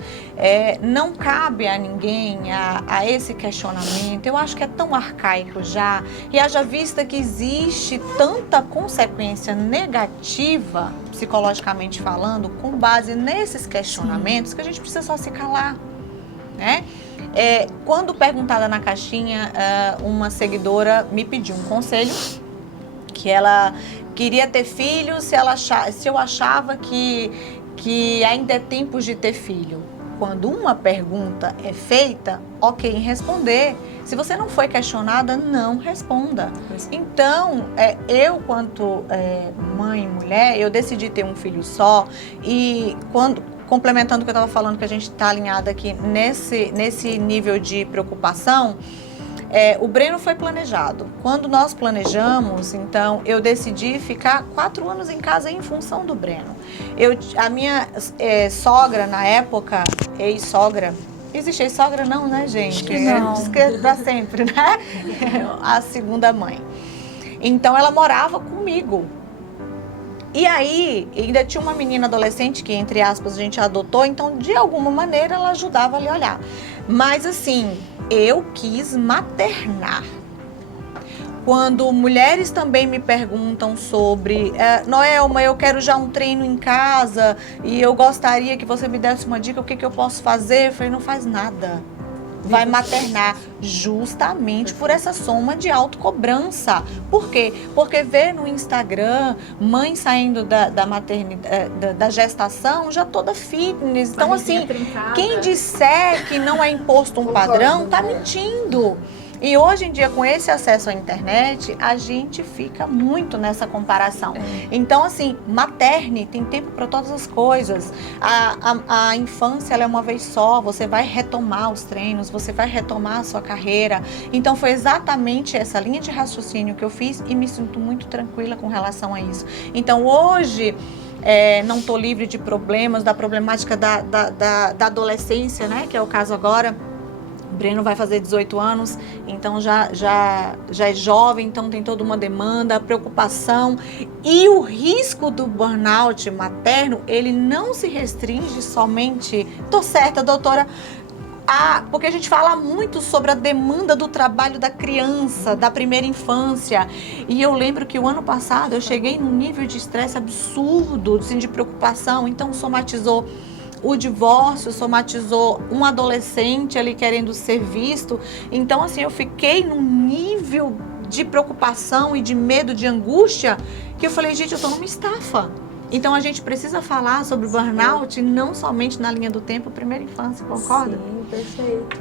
Não cabe a ninguém a esse questionamento. Eu acho que é tão arcaico já. E haja vista que existe tanta consequência negativa, psicologicamente falando, com base nesses questionamentos, que a gente precisa só se calar, né? Quando perguntada na caixinha, uma seguidora me pediu um conselho, que ela queria ter filhos se eu achava que ainda é tempo de ter filho. Quando uma pergunta é feita, ok em responder. Se você não foi questionada, não responda. Então, eu, quanto mãe e mulher, eu decidi ter um filho só. E complementando o que eu estava falando, que a gente está alinhada aqui nesse nível de preocupação, o Breno foi planejado. Quando nós planejamos, então, eu decidi ficar 4 anos em casa em função do Breno. A minha sogra, na época, ex-sogra, existe ex-sogra não, né, gente? Acho que não. Diz que é pra sempre, né? A segunda mãe. Então, ela morava comigo. E aí, ainda tinha uma menina adolescente que, entre aspas, a gente adotou, então, de alguma maneira, ela ajudava ali a olhar. Mas, assim, eu quis maternar. Quando mulheres também me perguntam sobre Noelma, eu quero já um treino em casa e eu gostaria que você me desse uma dica, o que eu posso fazer? Eu falei, não faz nada. Vai maternar justamente por essa soma de autocobrança. Por quê? Porque ver no Instagram mãe saindo da maternidade, da gestação já toda fitness. Então, assim, quem disser que não é imposto um padrão, tá mentindo. E hoje em dia, com esse acesso à internet, a gente fica muito nessa comparação. Então, assim, materne, tem tempo para todas as coisas. A infância, ela é uma vez só, você vai retomar os treinos, você vai retomar a sua carreira. Então, foi exatamente essa linha de raciocínio que eu fiz e me sinto muito tranquila com relação a isso. Então, hoje, não estou livre de problemas, da problemática da adolescência, né, que é o caso agora. O Breno vai fazer 18 anos, então já é jovem, então tem toda uma demanda, preocupação. E o risco do burnout materno, ele não se restringe somente... Tô certa, doutora? Porque a gente fala muito sobre a demanda do trabalho da criança, da primeira infância. E eu lembro que o ano passado eu cheguei num nível de estresse absurdo, assim, de preocupação, então somatizou o divórcio, somatizou um adolescente ali querendo ser visto. Então, assim, eu fiquei num nível de preocupação e de medo, de angústia, que eu falei, gente, eu tô numa estafa. Então, a gente precisa falar sobre o burnout, não somente na linha do tempo, primeira infância, concorda? Sim, perfeito.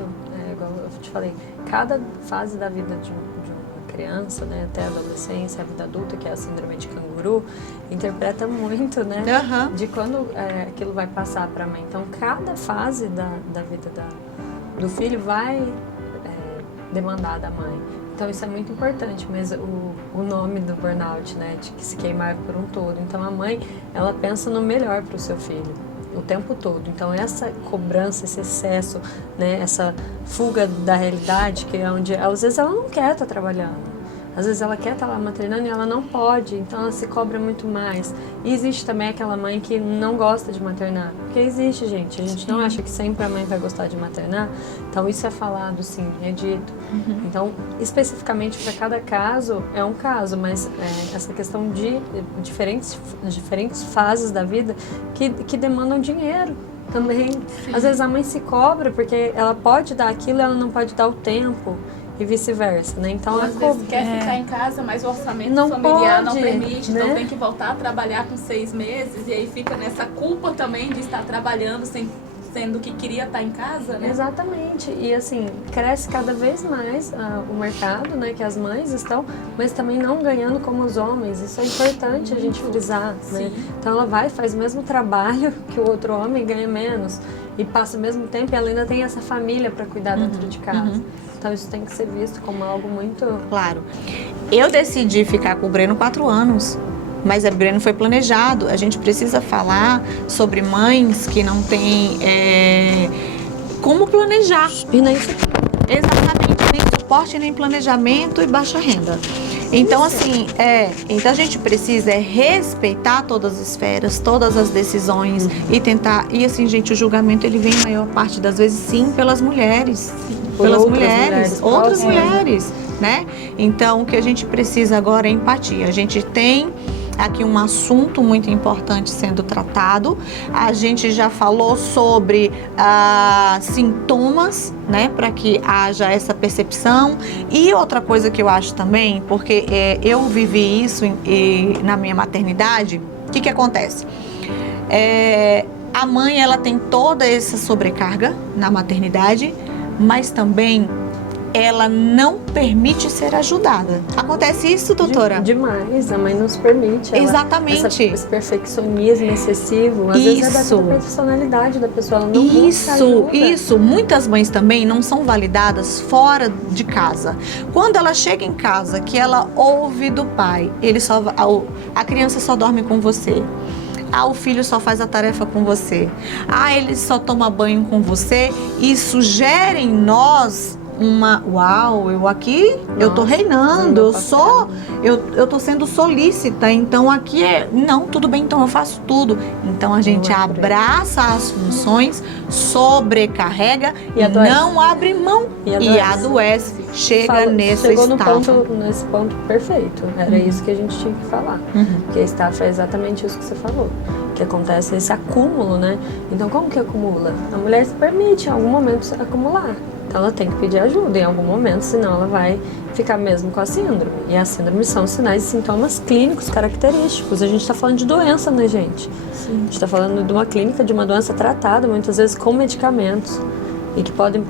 Igual eu te falei, cada fase da vida de uma criança, né, até a adolescência, a vida adulta, que é a síndrome de canguru, guru, interpreta muito, né? Aham. De quando aquilo vai passar para a mãe. Então, cada fase da vida do filho vai demandar da mãe. Então, isso é muito importante, mas o nome do burnout, né, de que se queimar por um todo. Então, a mãe, ela pensa no melhor para o seu filho o tempo todo. Então, essa cobrança, esse excesso, né, essa fuga da realidade, que é onde, às vezes, ela não quer estar trabalhando. Às vezes ela quer estar lá maternando e ela não pode, então ela se cobra muito mais. E existe também aquela mãe que não gosta de maternar. Porque existe, gente. A gente não acha que sempre a mãe vai gostar de maternar. Então isso é falado, sim, é dito. Então, especificamente para cada caso, é um caso, mas essa questão de diferentes fases da vida que demandam dinheiro também. Sim. Às vezes a mãe se cobra porque ela pode dar aquilo e ela não pode dar o tempo. E vice-versa, né? Então, às vezes quer ficar em casa, mas o orçamento não familiar pode, não permite, né? Então tem que voltar a trabalhar com 6 meses e aí fica nessa culpa também de estar trabalhando sendo que queria estar em casa, né? Exatamente. E assim, cresce cada vez mais o mercado, né? Que as mães estão, mas também não ganhando como os homens. Isso é importante a gente frisar, né? Então ela faz o mesmo trabalho que o outro homem, ganha menos. E passa o mesmo tempo e ela ainda tem essa família para cuidar dentro de casa. Então isso tem que ser visto como algo muito... Claro. Eu decidi ficar com o Breno 4 anos, mas o Breno foi planejado. A gente precisa falar sobre mães que não têm como planejar. E nem Exatamente, nem suporte, nem planejamento e baixa renda. Então, assim, então a gente precisa respeitar todas as esferas, todas as decisões e tentar... E assim, gente, o julgamento, ele vem, a maior parte das vezes, sim, pelas mulheres. Pelas mulheres, outras mulheres, né? Então, o que a gente precisa agora é empatia. A gente tem aqui um assunto muito importante sendo tratado. A gente já falou sobre sintomas, né? Para que haja essa percepção. E outra coisa que eu acho também, porque eu vivi isso na minha maternidade, o que acontece? A mãe, ela tem toda essa sobrecarga na maternidade, mas também ela não permite ser ajudada. Acontece isso, doutora? Demais, a mãe não se permite. Exatamente. Esse perfeccionismo excessivo, às vezes é da personalidade da pessoa, ela não busca ajuda. Isso. Muitas mães também não são validadas fora de casa. Quando ela chega em casa, que ela ouve do pai, a criança só dorme com você. O filho só faz a tarefa com você. Ele só toma banho com você. Isso gera em nós eu tô reinando, eu tô sendo solícita, então aqui tudo bem, então eu faço tudo. Então a gente abraça as funções, sobrecarrega e não abre mão e adoece. Chegou nesse ponto perfeito. Era isso que a gente tinha que falar. Porque a estafa é exatamente isso que você falou. Que acontece esse acúmulo, né? Então como que acumula? A mulher se permite em algum momento acumular. Então ela tem que pedir ajuda em algum momento, senão ela vai ficar mesmo com a síndrome. E a síndrome são sinais e sintomas clínicos característicos. A gente está falando de doença, né, gente? Sim. A gente está falando de uma clínica, de uma doença tratada, muitas vezes com medicamentos. E que podem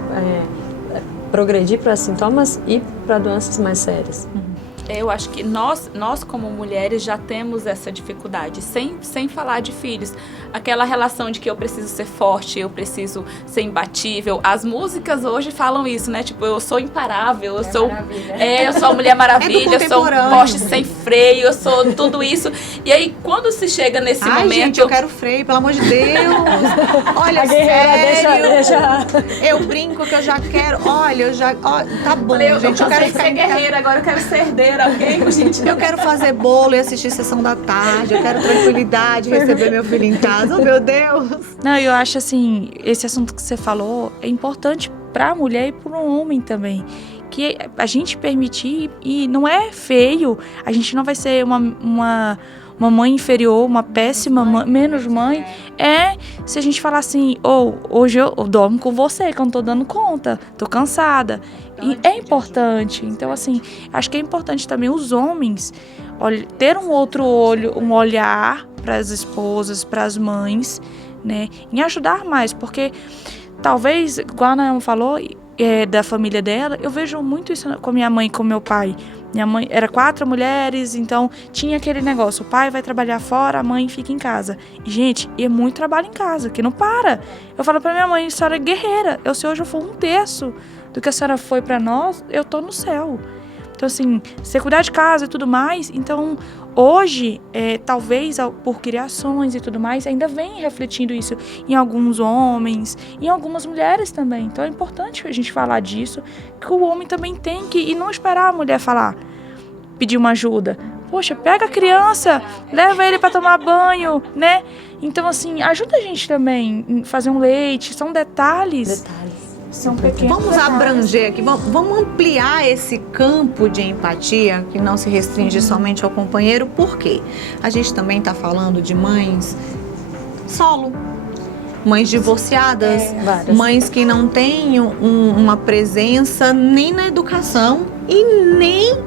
progredir para sintomas e para doenças mais sérias. Eu acho que nós como mulheres já temos essa dificuldade, sem falar de filhos. Aquela relação de que eu preciso ser forte, eu preciso ser imbatível. As músicas hoje falam isso, né? Tipo, eu sou imparável, eu sou a Mulher Maravilha, eu sou um poste sem freio, eu sou tudo isso. E aí, quando se chega nesse momento... gente, eu quero freio, pelo amor de Deus. Olha, sério. Deixa. Eu brinco que eu já quero... tá bom, gente, eu quero ficar ser guerreira, agora eu quero ser herdeira. Eu quero fazer bolo e assistir Sessão da Tarde, eu quero tranquilidade, receber meu filho em casa, oh meu Deus. Não, eu acho assim, esse assunto que você falou é importante para a mulher e para o homem também, que a gente permitir, e não é feio, a gente não vai ser uma mãe inferior, uma péssima mãe, menos mãe, se a gente falar assim, hoje eu dormo com você, que eu não tô dando conta, tô cansada. E é importante. Então, assim, acho que é importante também os homens ter um outro olho, um olhar para as esposas, para as mães, né? Em ajudar mais, porque talvez, igual a Naama falou, da família dela, eu vejo muito isso com a minha mãe e com meu pai. Minha mãe era 4 mulheres, então tinha aquele negócio, o pai vai trabalhar fora, a mãe fica em casa. E, gente, é muito trabalho em casa, que não para. Eu falo pra minha mãe, a senhora é guerreira. Se hoje eu for 1/3 do que a senhora foi pra nós, eu tô no céu. Então, assim, você cuidar de casa e tudo mais, então, hoje, talvez por criações e tudo mais, ainda vem refletindo isso em alguns homens, em algumas mulheres também. Então, é importante a gente falar disso, que o homem também tem que, e não esperar a mulher falar, pedir uma ajuda. Poxa, pega a criança, leva ele para tomar banho, né? Então, assim, ajuda a gente também em fazer um leite, são detalhes. São pequenos. Vamos abranger aqui, vamos ampliar esse campo de empatia que não se restringe somente ao companheiro, por quê? A gente também está falando de mães solo, mães divorciadas, mães que não têm uma presença nem na educação e nem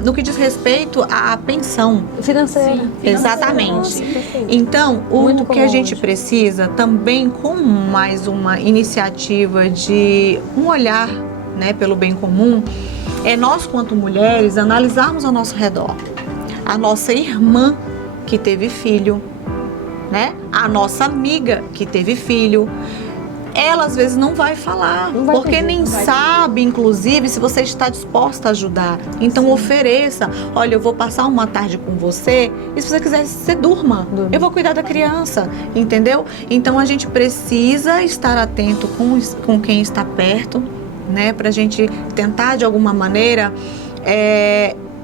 no que diz respeito à pensão financeira. Exatamente. Nossa, perfeito. Então, Muito o que a gente hoje. precisa também, com mais uma iniciativa de um olhar, né, pelo bem comum, é nós, quanto mulheres, analisarmos ao nosso redor. A nossa irmã que teve filho, né? A nossa amiga que teve filho. Ela às vezes não vai falar, porque nem sabe, inclusive, se você está disposta a ajudar. Então ofereça, olha, eu vou passar uma tarde com você, e se você quiser, você durma. Eu vou cuidar da criança, entendeu? Então a gente precisa estar atento com quem está perto, né? Pra gente tentar, de alguma maneira,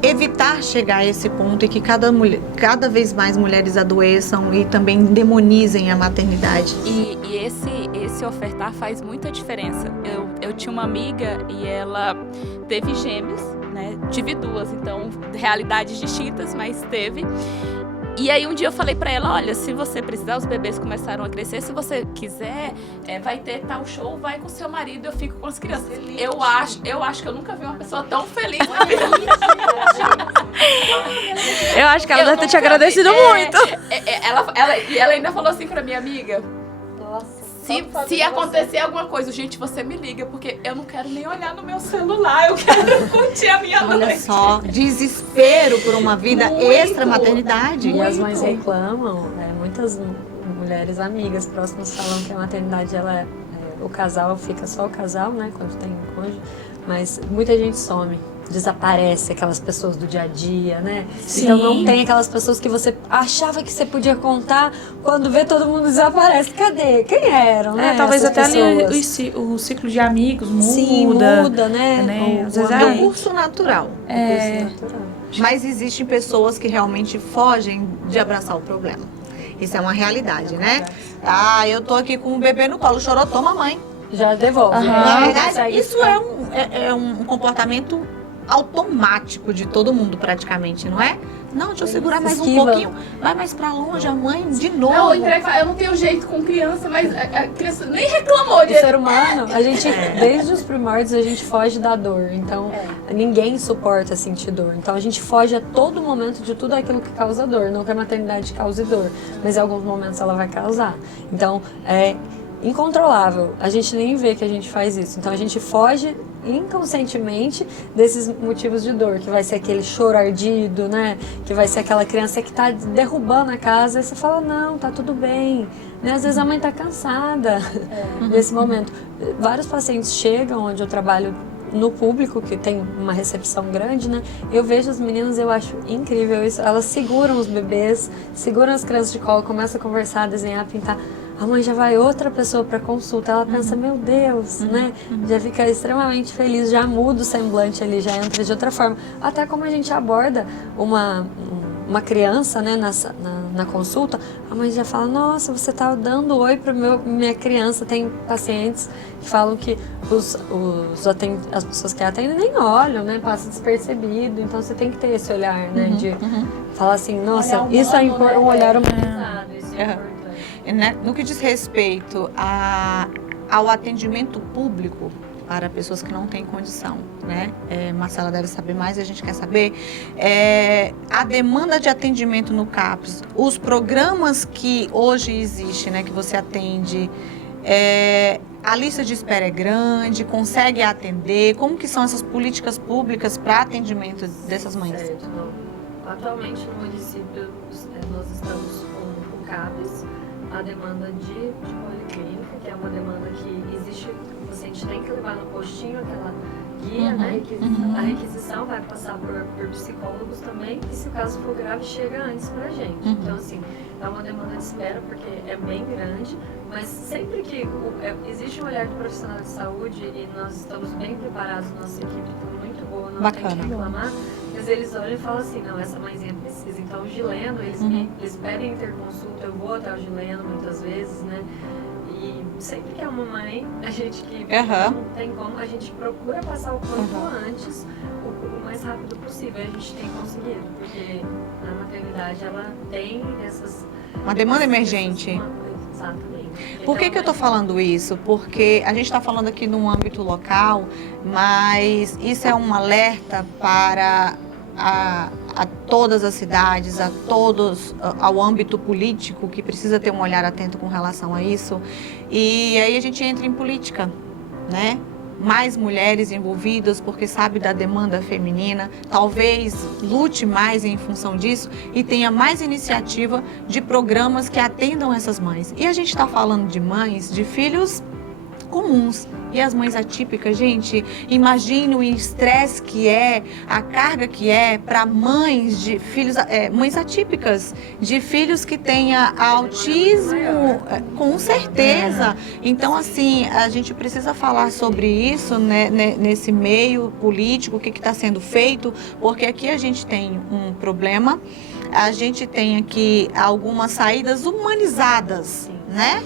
evitar chegar a esse ponto e que cada vez mais mulheres adoeçam e também demonizem a maternidade. E esse ofertar faz muita diferença. Eu tinha uma amiga e ela teve gêmeos, né? Tive 2, então realidades distintas, mas teve. E aí um dia eu falei pra ela, olha, se você precisar, os bebês começaram a crescer, se você quiser, vai ter tal show, vai com seu marido, eu fico com as crianças. Eu acho que eu nunca vi uma pessoa tão feliz na vida. Eu acho que ela deve ter te agradecido muito. Ela ainda falou assim pra minha amiga, Nossa. se acontecer alguma coisa, gente, você me liga, porque eu não quero nem olhar no meu celular, eu quero curtir a minha noite. Olha só, desespero por uma vida extra-maternidade. E as mães reclamam, muitas mulheres amigas próximas falam que a maternidade, o casal fica só o casal, né, quando tem cônjuge, mas muita gente some. Desaparece aquelas pessoas do dia a dia, né? Sim. Então não tem aquelas pessoas que você achava que você podia contar, quando vê todo mundo desaparece. Cadê? Quem eram, né? Talvez essas até ali pessoas? o ciclo de amigos muda. Sim, muda, né? Às vezes É um curso natural. Natural. Mas existem pessoas que realmente fogem de abraçar o problema. Isso é uma realidade, né? Eu tô aqui com um bebê no colo, chorou, toma mãe. Já devolve. Na verdade, Consegue isso ficar. é um comportamento automático de todo mundo praticamente, não é? Não, deixa eu segurar mais um Esquiva. pouquinho. Vai mais pra longe, a mãe, de novo. Não, eu não tenho jeito com criança, mas a criança nem reclamou O de... ser humano, a gente, desde os primórdios, a gente foge da dor. Então, ninguém suporta sentir dor. Então, a gente foge a todo momento de tudo aquilo que causa dor. Não que a maternidade cause dor, mas em alguns momentos ela vai causar. Então, é incontrolável. A gente nem vê que a gente faz isso. Então, a gente foge inconscientemente desses motivos de dor, que vai ser aquele choro ardido, né? Que vai ser aquela criança que tá derrubando a casa e você fala, não, tá tudo bem, né? Às vezes a mãe tá cansada desse momento. Vários pacientes chegam onde eu trabalho no público, que tem uma recepção grande, né? Eu vejo as meninas, eu acho incrível isso, elas seguram os bebês, seguram as crianças de colo, começam a conversar, desenhar, pintar. A mãe já vai outra pessoa para consulta, ela pensa, meu Deus, né? Já fica extremamente feliz, já muda o semblante ali, já entra de outra forma. Até como a gente aborda uma criança, né, na consulta, a mãe já fala, nossa, você tá dando oi para minha criança. Tem pacientes que falam que as pessoas que atendem nem olham, né, passa despercebido. Então você tem que ter esse olhar, né, de falar assim, nossa, isso é um olhar humanizado, isso é importante. No que diz respeito ao atendimento público para pessoas que não têm condição, né? Marcela deve saber mais, a gente quer saber. A demanda de atendimento no CAPS, os programas que hoje existem, né, que você atende, A lista de espera é grande, consegue atender? Como que são essas políticas públicas para atendimento dessas mães? Certo. Atualmente no município nós estamos com o CAPES, a demanda de policlínica, que é uma demanda que existe, o paciente tem que levar no postinho aquela guia, né? A requisição vai passar por psicólogos também, e se o caso for grave, chega antes pra gente. Então, assim, é uma demanda de espera, porque é bem grande, mas sempre que existe um olhar do profissional de saúde, e nós estamos bem preparados, nossa equipe está muito boa, não tem que reclamar, mas eles olham e falam assim, não, essa mãezinha precisa. Então, o Gileno, eles pedem interconsulta, eu vou até o Gileno muitas vezes, né? E sempre que é uma mãe, a gente que não tem como, a gente procura passar o quanto antes, o mais rápido possível. A gente tem conseguido, porque a maternidade, ela tem uma demanda emergente. Exatamente. Por que eu estou falando isso? Porque a gente está falando aqui no âmbito local, mas isso é um alerta para a todas as cidades, ao âmbito político, que precisa ter um olhar atento com relação a isso. E aí a gente entra em política, né? Mais mulheres envolvidas, porque sabe da demanda feminina, talvez lute mais em função disso e tenha mais iniciativa de programas que atendam essas mães. E a gente está falando de mães, de filhos comuns. E as mães atípicas, gente, imagine o estresse que é, a carga que é para mães de filhos, mães atípicas, de filhos que tenha autismo, com certeza. Então, assim, a gente precisa falar sobre isso, né, nesse meio político, o que está sendo feito, porque aqui a gente tem um problema, a gente tem aqui algumas saídas humanizadas, né?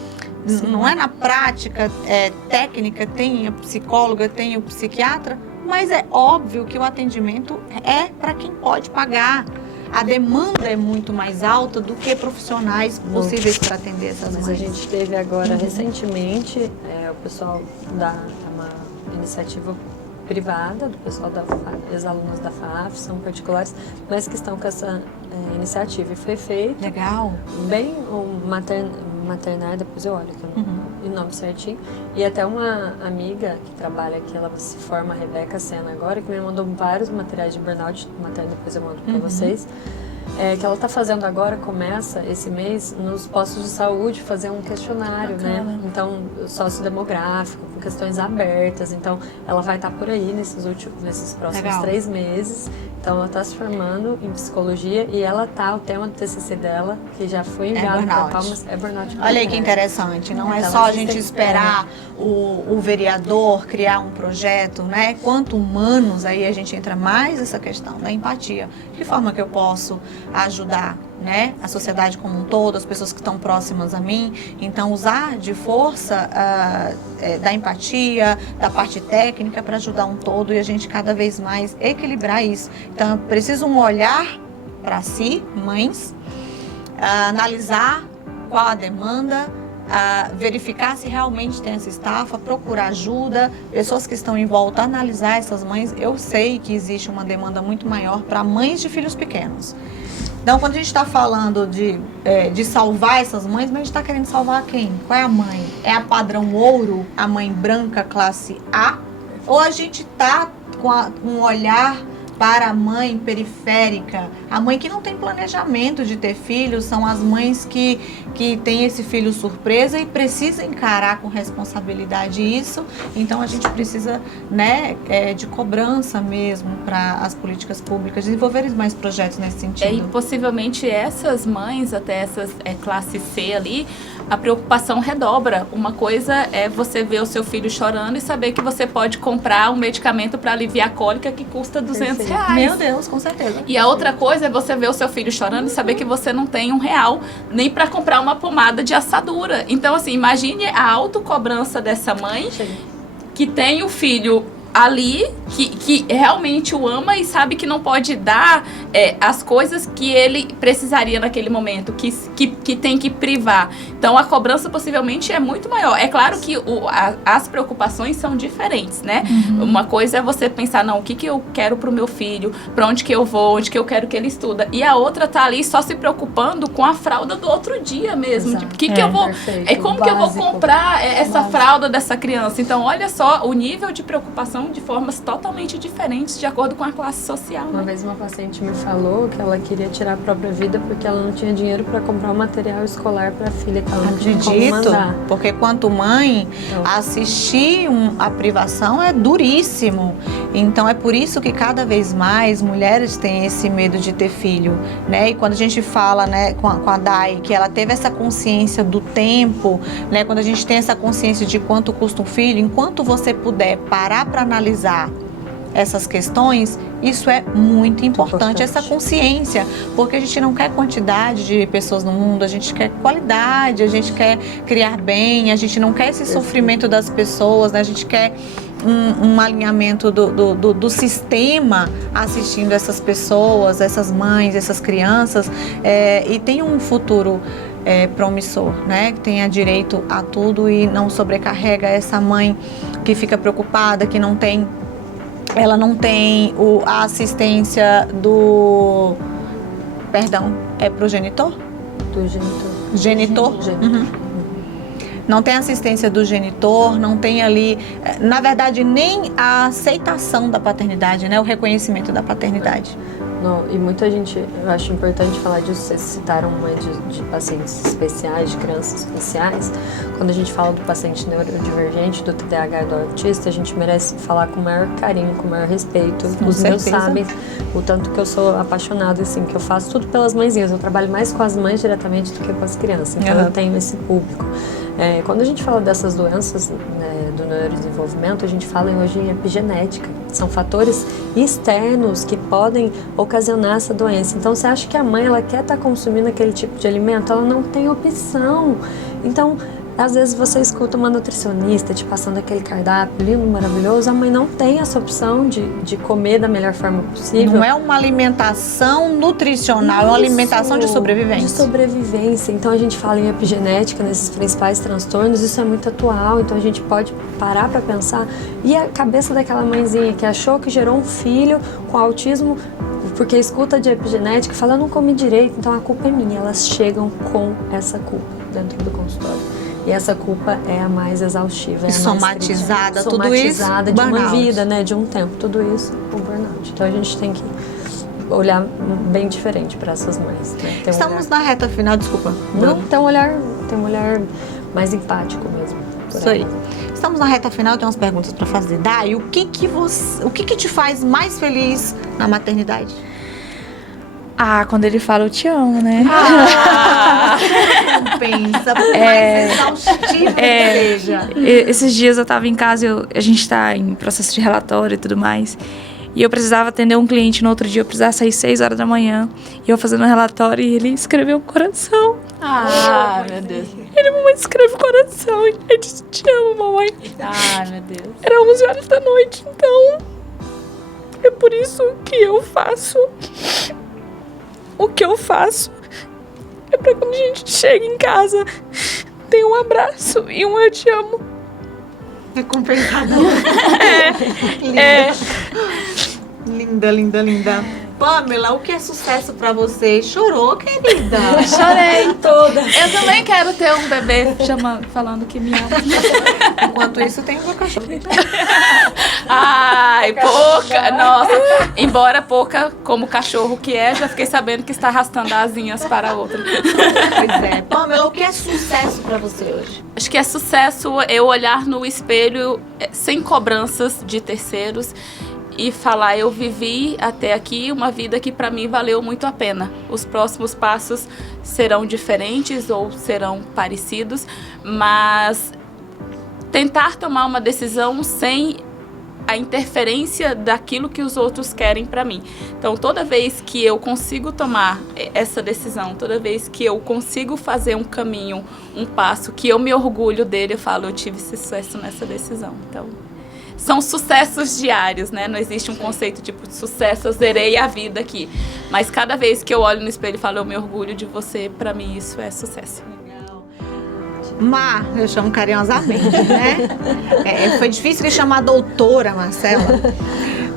Não é na prática, técnica, tem a psicóloga, tem o psiquiatra, mas é óbvio que o atendimento é para quem pode pagar. A demanda é muito mais alta do que profissionais possíveis para atender essas mães. Mas a gente teve agora, recentemente, o pessoal uma iniciativa privada, do pessoal ex-alunos da FAF, são particulares, mas que estão com essa iniciativa. E foi feito. Legal. Bem maternar, depois eu olho aqui o nome certinho. E até uma amiga que trabalha aqui, ela se forma, a Rebeca Sena agora, que me mandou vários materiais de burnout materno, depois eu mando para vocês. Que ela está fazendo agora, começa esse mês, nos postos de saúde, fazer um questionário, né? Então, sociodemográfico, com questões abertas. Então, ela vai estar por aí nesses próximos 3 meses. Então, ela está se formando em psicologia e o tema do TCC dela, que já foi enviado para Palmas, é burnout. Olha aí que interessante, não é só a gente esperar o vereador criar um projeto, né? Quanto humanos, aí a gente entra mais nessa questão da empatia. De que forma que eu posso ajudar, né, a sociedade como um todo, as pessoas que estão próximas a mim? Então, usar de força da empatia, da parte técnica para ajudar um todo e a gente cada vez mais equilibrar isso. Então, preciso um olhar para si, mães, analisar qual a demanda, verificar se realmente tem essa estafa, procurar ajuda, pessoas que estão em volta, analisar essas mães. Eu sei que existe uma demanda muito maior para mães de filhos pequenos. Então, quando a gente está falando de salvar essas mães, mas a gente está querendo salvar quem? Qual é a mãe? É a padrão ouro, a mãe branca classe A? Ou a gente está com um olhar para a mãe periférica, a mãe que não tem planejamento de ter filhos, são as mães que têm esse filho surpresa e precisa encarar com responsabilidade isso. Então a gente precisa, né, de cobrança mesmo para as políticas públicas, desenvolver mais projetos nesse sentido. E possivelmente essas mães, até essas classe C ali, a preocupação redobra. Uma coisa é você ver o seu filho chorando e saber que você pode comprar um medicamento para aliviar a cólica que custa R$200. Meu Deus, com certeza. E a outra coisa é você ver o seu filho chorando e saber que você não tem R$1 nem para comprar uma pomada de assadura. Então, assim, imagine a autocobrança dessa mãe que tem o filho ali que realmente o ama e sabe que não pode dar as coisas que ele precisaria naquele momento, que tem que privar. Então a cobrança possivelmente é muito maior. É claro que as preocupações são diferentes, né? Uma coisa é você pensar, não, o que eu quero pro meu filho, pra onde que eu vou, onde que eu quero que ele estuda. E a outra tá ali só se preocupando com a fralda do outro dia mesmo. Tipo, que eu vou... como que eu vou comprar essa fralda dessa criança? Então olha só o nível de preocupação de formas totalmente diferentes de acordo com a classe social. Uma vez uma paciente me falou que ela queria tirar a própria vida porque ela não tinha dinheiro para comprar um material escolar para a filha, que ela não tinha como mandar. Porque quanto mãe, assistir a privação é duríssimo. Então é por isso que cada vez mais mulheres têm esse medo de ter filho, né? E quando a gente fala, né, com a Dai, que ela teve essa consciência do tempo, né? Quando a gente tem essa consciência de quanto custa um filho, enquanto você puder parar para analisar essas questões, isso é muito importante, essa consciência, porque a gente não quer quantidade de pessoas no mundo, a gente quer qualidade, a gente quer criar bem, a gente não quer esse sofrimento das pessoas, né? A gente quer um alinhamento do sistema assistindo essas pessoas, essas mães, essas crianças, e tem um futuro promissor, né? Que tenha direito a tudo e não sobrecarrega essa mãe que fica preocupada, que ela não tem a assistência do... Perdão, progenitor? Do genitor. Genitor? Uhum. Não tem assistência do genitor, não tem ali, na verdade, nem a aceitação da paternidade, né? O reconhecimento da paternidade. Não, e muita gente, eu acho importante falar disso, vocês citaram uma de pacientes especiais, de crianças especiais. Quando a gente fala do paciente neurodivergente, do TDAH e do autista, a gente merece falar com o maior carinho, com o maior respeito. Os meus sabem o tanto que eu sou apaixonada, assim, que eu faço tudo pelas mãezinhas. Eu trabalho mais com as mães diretamente do que com as crianças, então eu tenho esse público. Quando a gente fala dessas doenças, né, do neurodesenvolvimento, a gente fala hoje em epigenética. São fatores externos que podem ocasionar essa doença. Então, você acha que a mãe ela quer estar consumindo aquele tipo de alimento? Ela não tem opção. Então, às vezes você escuta uma nutricionista te passando aquele cardápio lindo, maravilhoso, a mãe não tem essa opção de comer da melhor forma possível. Não é uma alimentação nutricional, é uma alimentação de sobrevivência. De sobrevivência. Então a gente fala em epigenética, nesses principais transtornos, isso é muito atual, então a gente pode parar para pensar. E a cabeça daquela mãezinha que achou que gerou um filho com autismo, porque escuta de epigenética, fala, eu não comi direito, então a culpa é minha. Elas chegam com essa culpa dentro do consultório. E essa culpa é a mais exaustiva. Somatizada, tudo isso. Somatizada de uma vida, né? De um tempo. Tudo isso, o burnout. Então a gente tem que olhar bem diferente para essas mães. Né? Estamos na reta final, desculpa. Não, tem um olhar mais empático mesmo. Isso aí. Estamos na reta final, tem umas perguntas para fazer. Dai, o que te faz mais feliz na maternidade? Quando ele fala eu te amo, né? Não pensa, por mais exaustivo que seja. Esses dias eu tava em casa, a gente tá em processo de relatório e tudo mais, e eu precisava atender um cliente no outro dia, eu precisava sair 6 horas da manhã, e eu fazendo um relatório, e ele escreveu um coração. Meu Deus. Ele, mamãe, escreve coração, e ele disse, te amo, mamãe. Meu Deus. Era 11 horas da noite, então é por isso que eu faço o que eu faço. É pra quando a gente chega em casa, tem um abraço e um eu te amo. Recompensador. Linda, linda, linda. Pamela, o que é sucesso pra você? Chorou, querida? Chorei toda. Eu também quero ter um bebê falando que me ama. Enquanto isso, tem uma cachorra. Ai, pouca. Nossa, embora pouca como cachorro que já fiquei sabendo que está arrastando asinhas para outra. Pois é. Pamela, o que é sucesso pra você hoje? Acho que é sucesso eu olhar no espelho sem cobranças de terceiros e falar, eu vivi até aqui uma vida que para mim valeu muito a pena. Os próximos passos serão diferentes ou serão parecidos, mas tentar tomar uma decisão sem a interferência daquilo que os outros querem para mim. Então, toda vez que eu consigo tomar essa decisão, toda vez que eu consigo fazer um caminho, um passo, que eu me orgulho dele, eu falo, eu tive sucesso nessa decisão. Então, são sucessos diários, né? Não existe um conceito tipo de sucesso, eu zerei a vida aqui. Mas cada vez que eu olho no espelho e falo, eu me orgulho de você, pra mim isso é sucesso. Má, eu chamo carinhosamente, né? Foi difícil de chamar doutora, Marcela.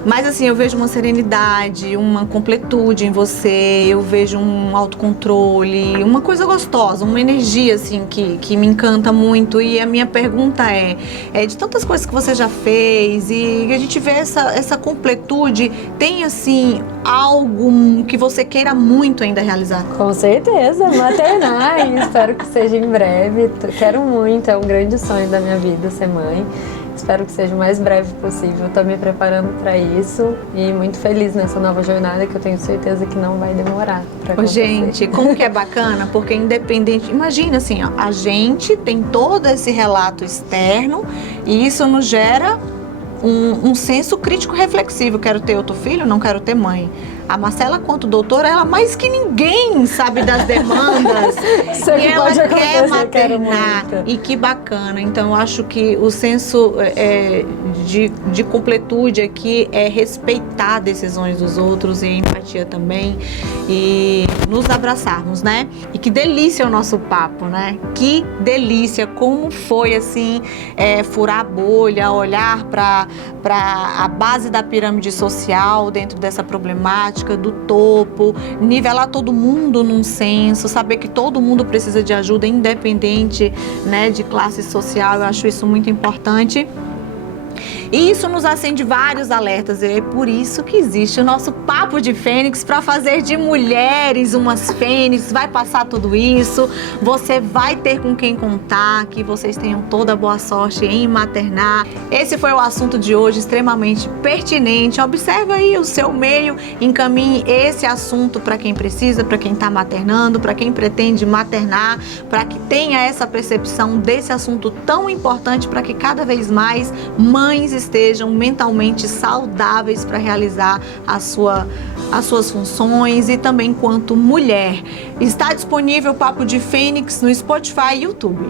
Mas assim, eu vejo uma serenidade, uma completude em você, eu vejo um autocontrole, uma coisa gostosa, uma energia assim que me encanta muito. E a minha pergunta é de tantas coisas que você já fez e a gente vê essa completude, tem assim algo que você queira muito ainda realizar? Com certeza, maternar, e espero que seja em breve. Quero muito, é um grande sonho da minha vida ser mãe. Espero que seja o mais breve possível. Estou me preparando para isso e muito feliz nessa nova jornada que eu tenho certeza que não vai demorar para acontecer. Gente, como que é bacana, porque independente... Imagina assim, ó, a gente tem todo esse relato externo e isso nos gera um senso crítico reflexivo. Quero ter outro filho, não quero ter mãe. A Marcela, quanto doutora, ela mais que ninguém sabe das demandas. E ela quer maternar. E que bacana. Então, eu acho que o senso de completude aqui é respeitar decisões dos outros e empatia também. E nos abraçarmos, né? E que delícia o nosso papo, né? Que delícia. Como foi, assim, furar a bolha, olhar para a base da pirâmide social dentro dessa problemática, do topo, nivelar todo mundo num senso, saber que todo mundo precisa de ajuda, independente, né, de classe social. Eu acho isso muito importante. E isso nos acende vários alertas, e é por isso que existe o nosso Papo de Fênix, para fazer de mulheres umas fênix. Vai passar tudo isso, você vai ter com quem contar, que vocês tenham toda boa sorte em maternar. Esse foi o assunto de hoje, extremamente pertinente. Observe aí o seu meio, encaminhe esse assunto para quem precisa, para quem está maternando, para quem pretende maternar, para que tenha essa percepção desse assunto tão importante, para que cada vez mais mães estejam mentalmente saudáveis para realizar as suas funções e também enquanto mulher. Está disponível o Papo de Fênix no Spotify e YouTube.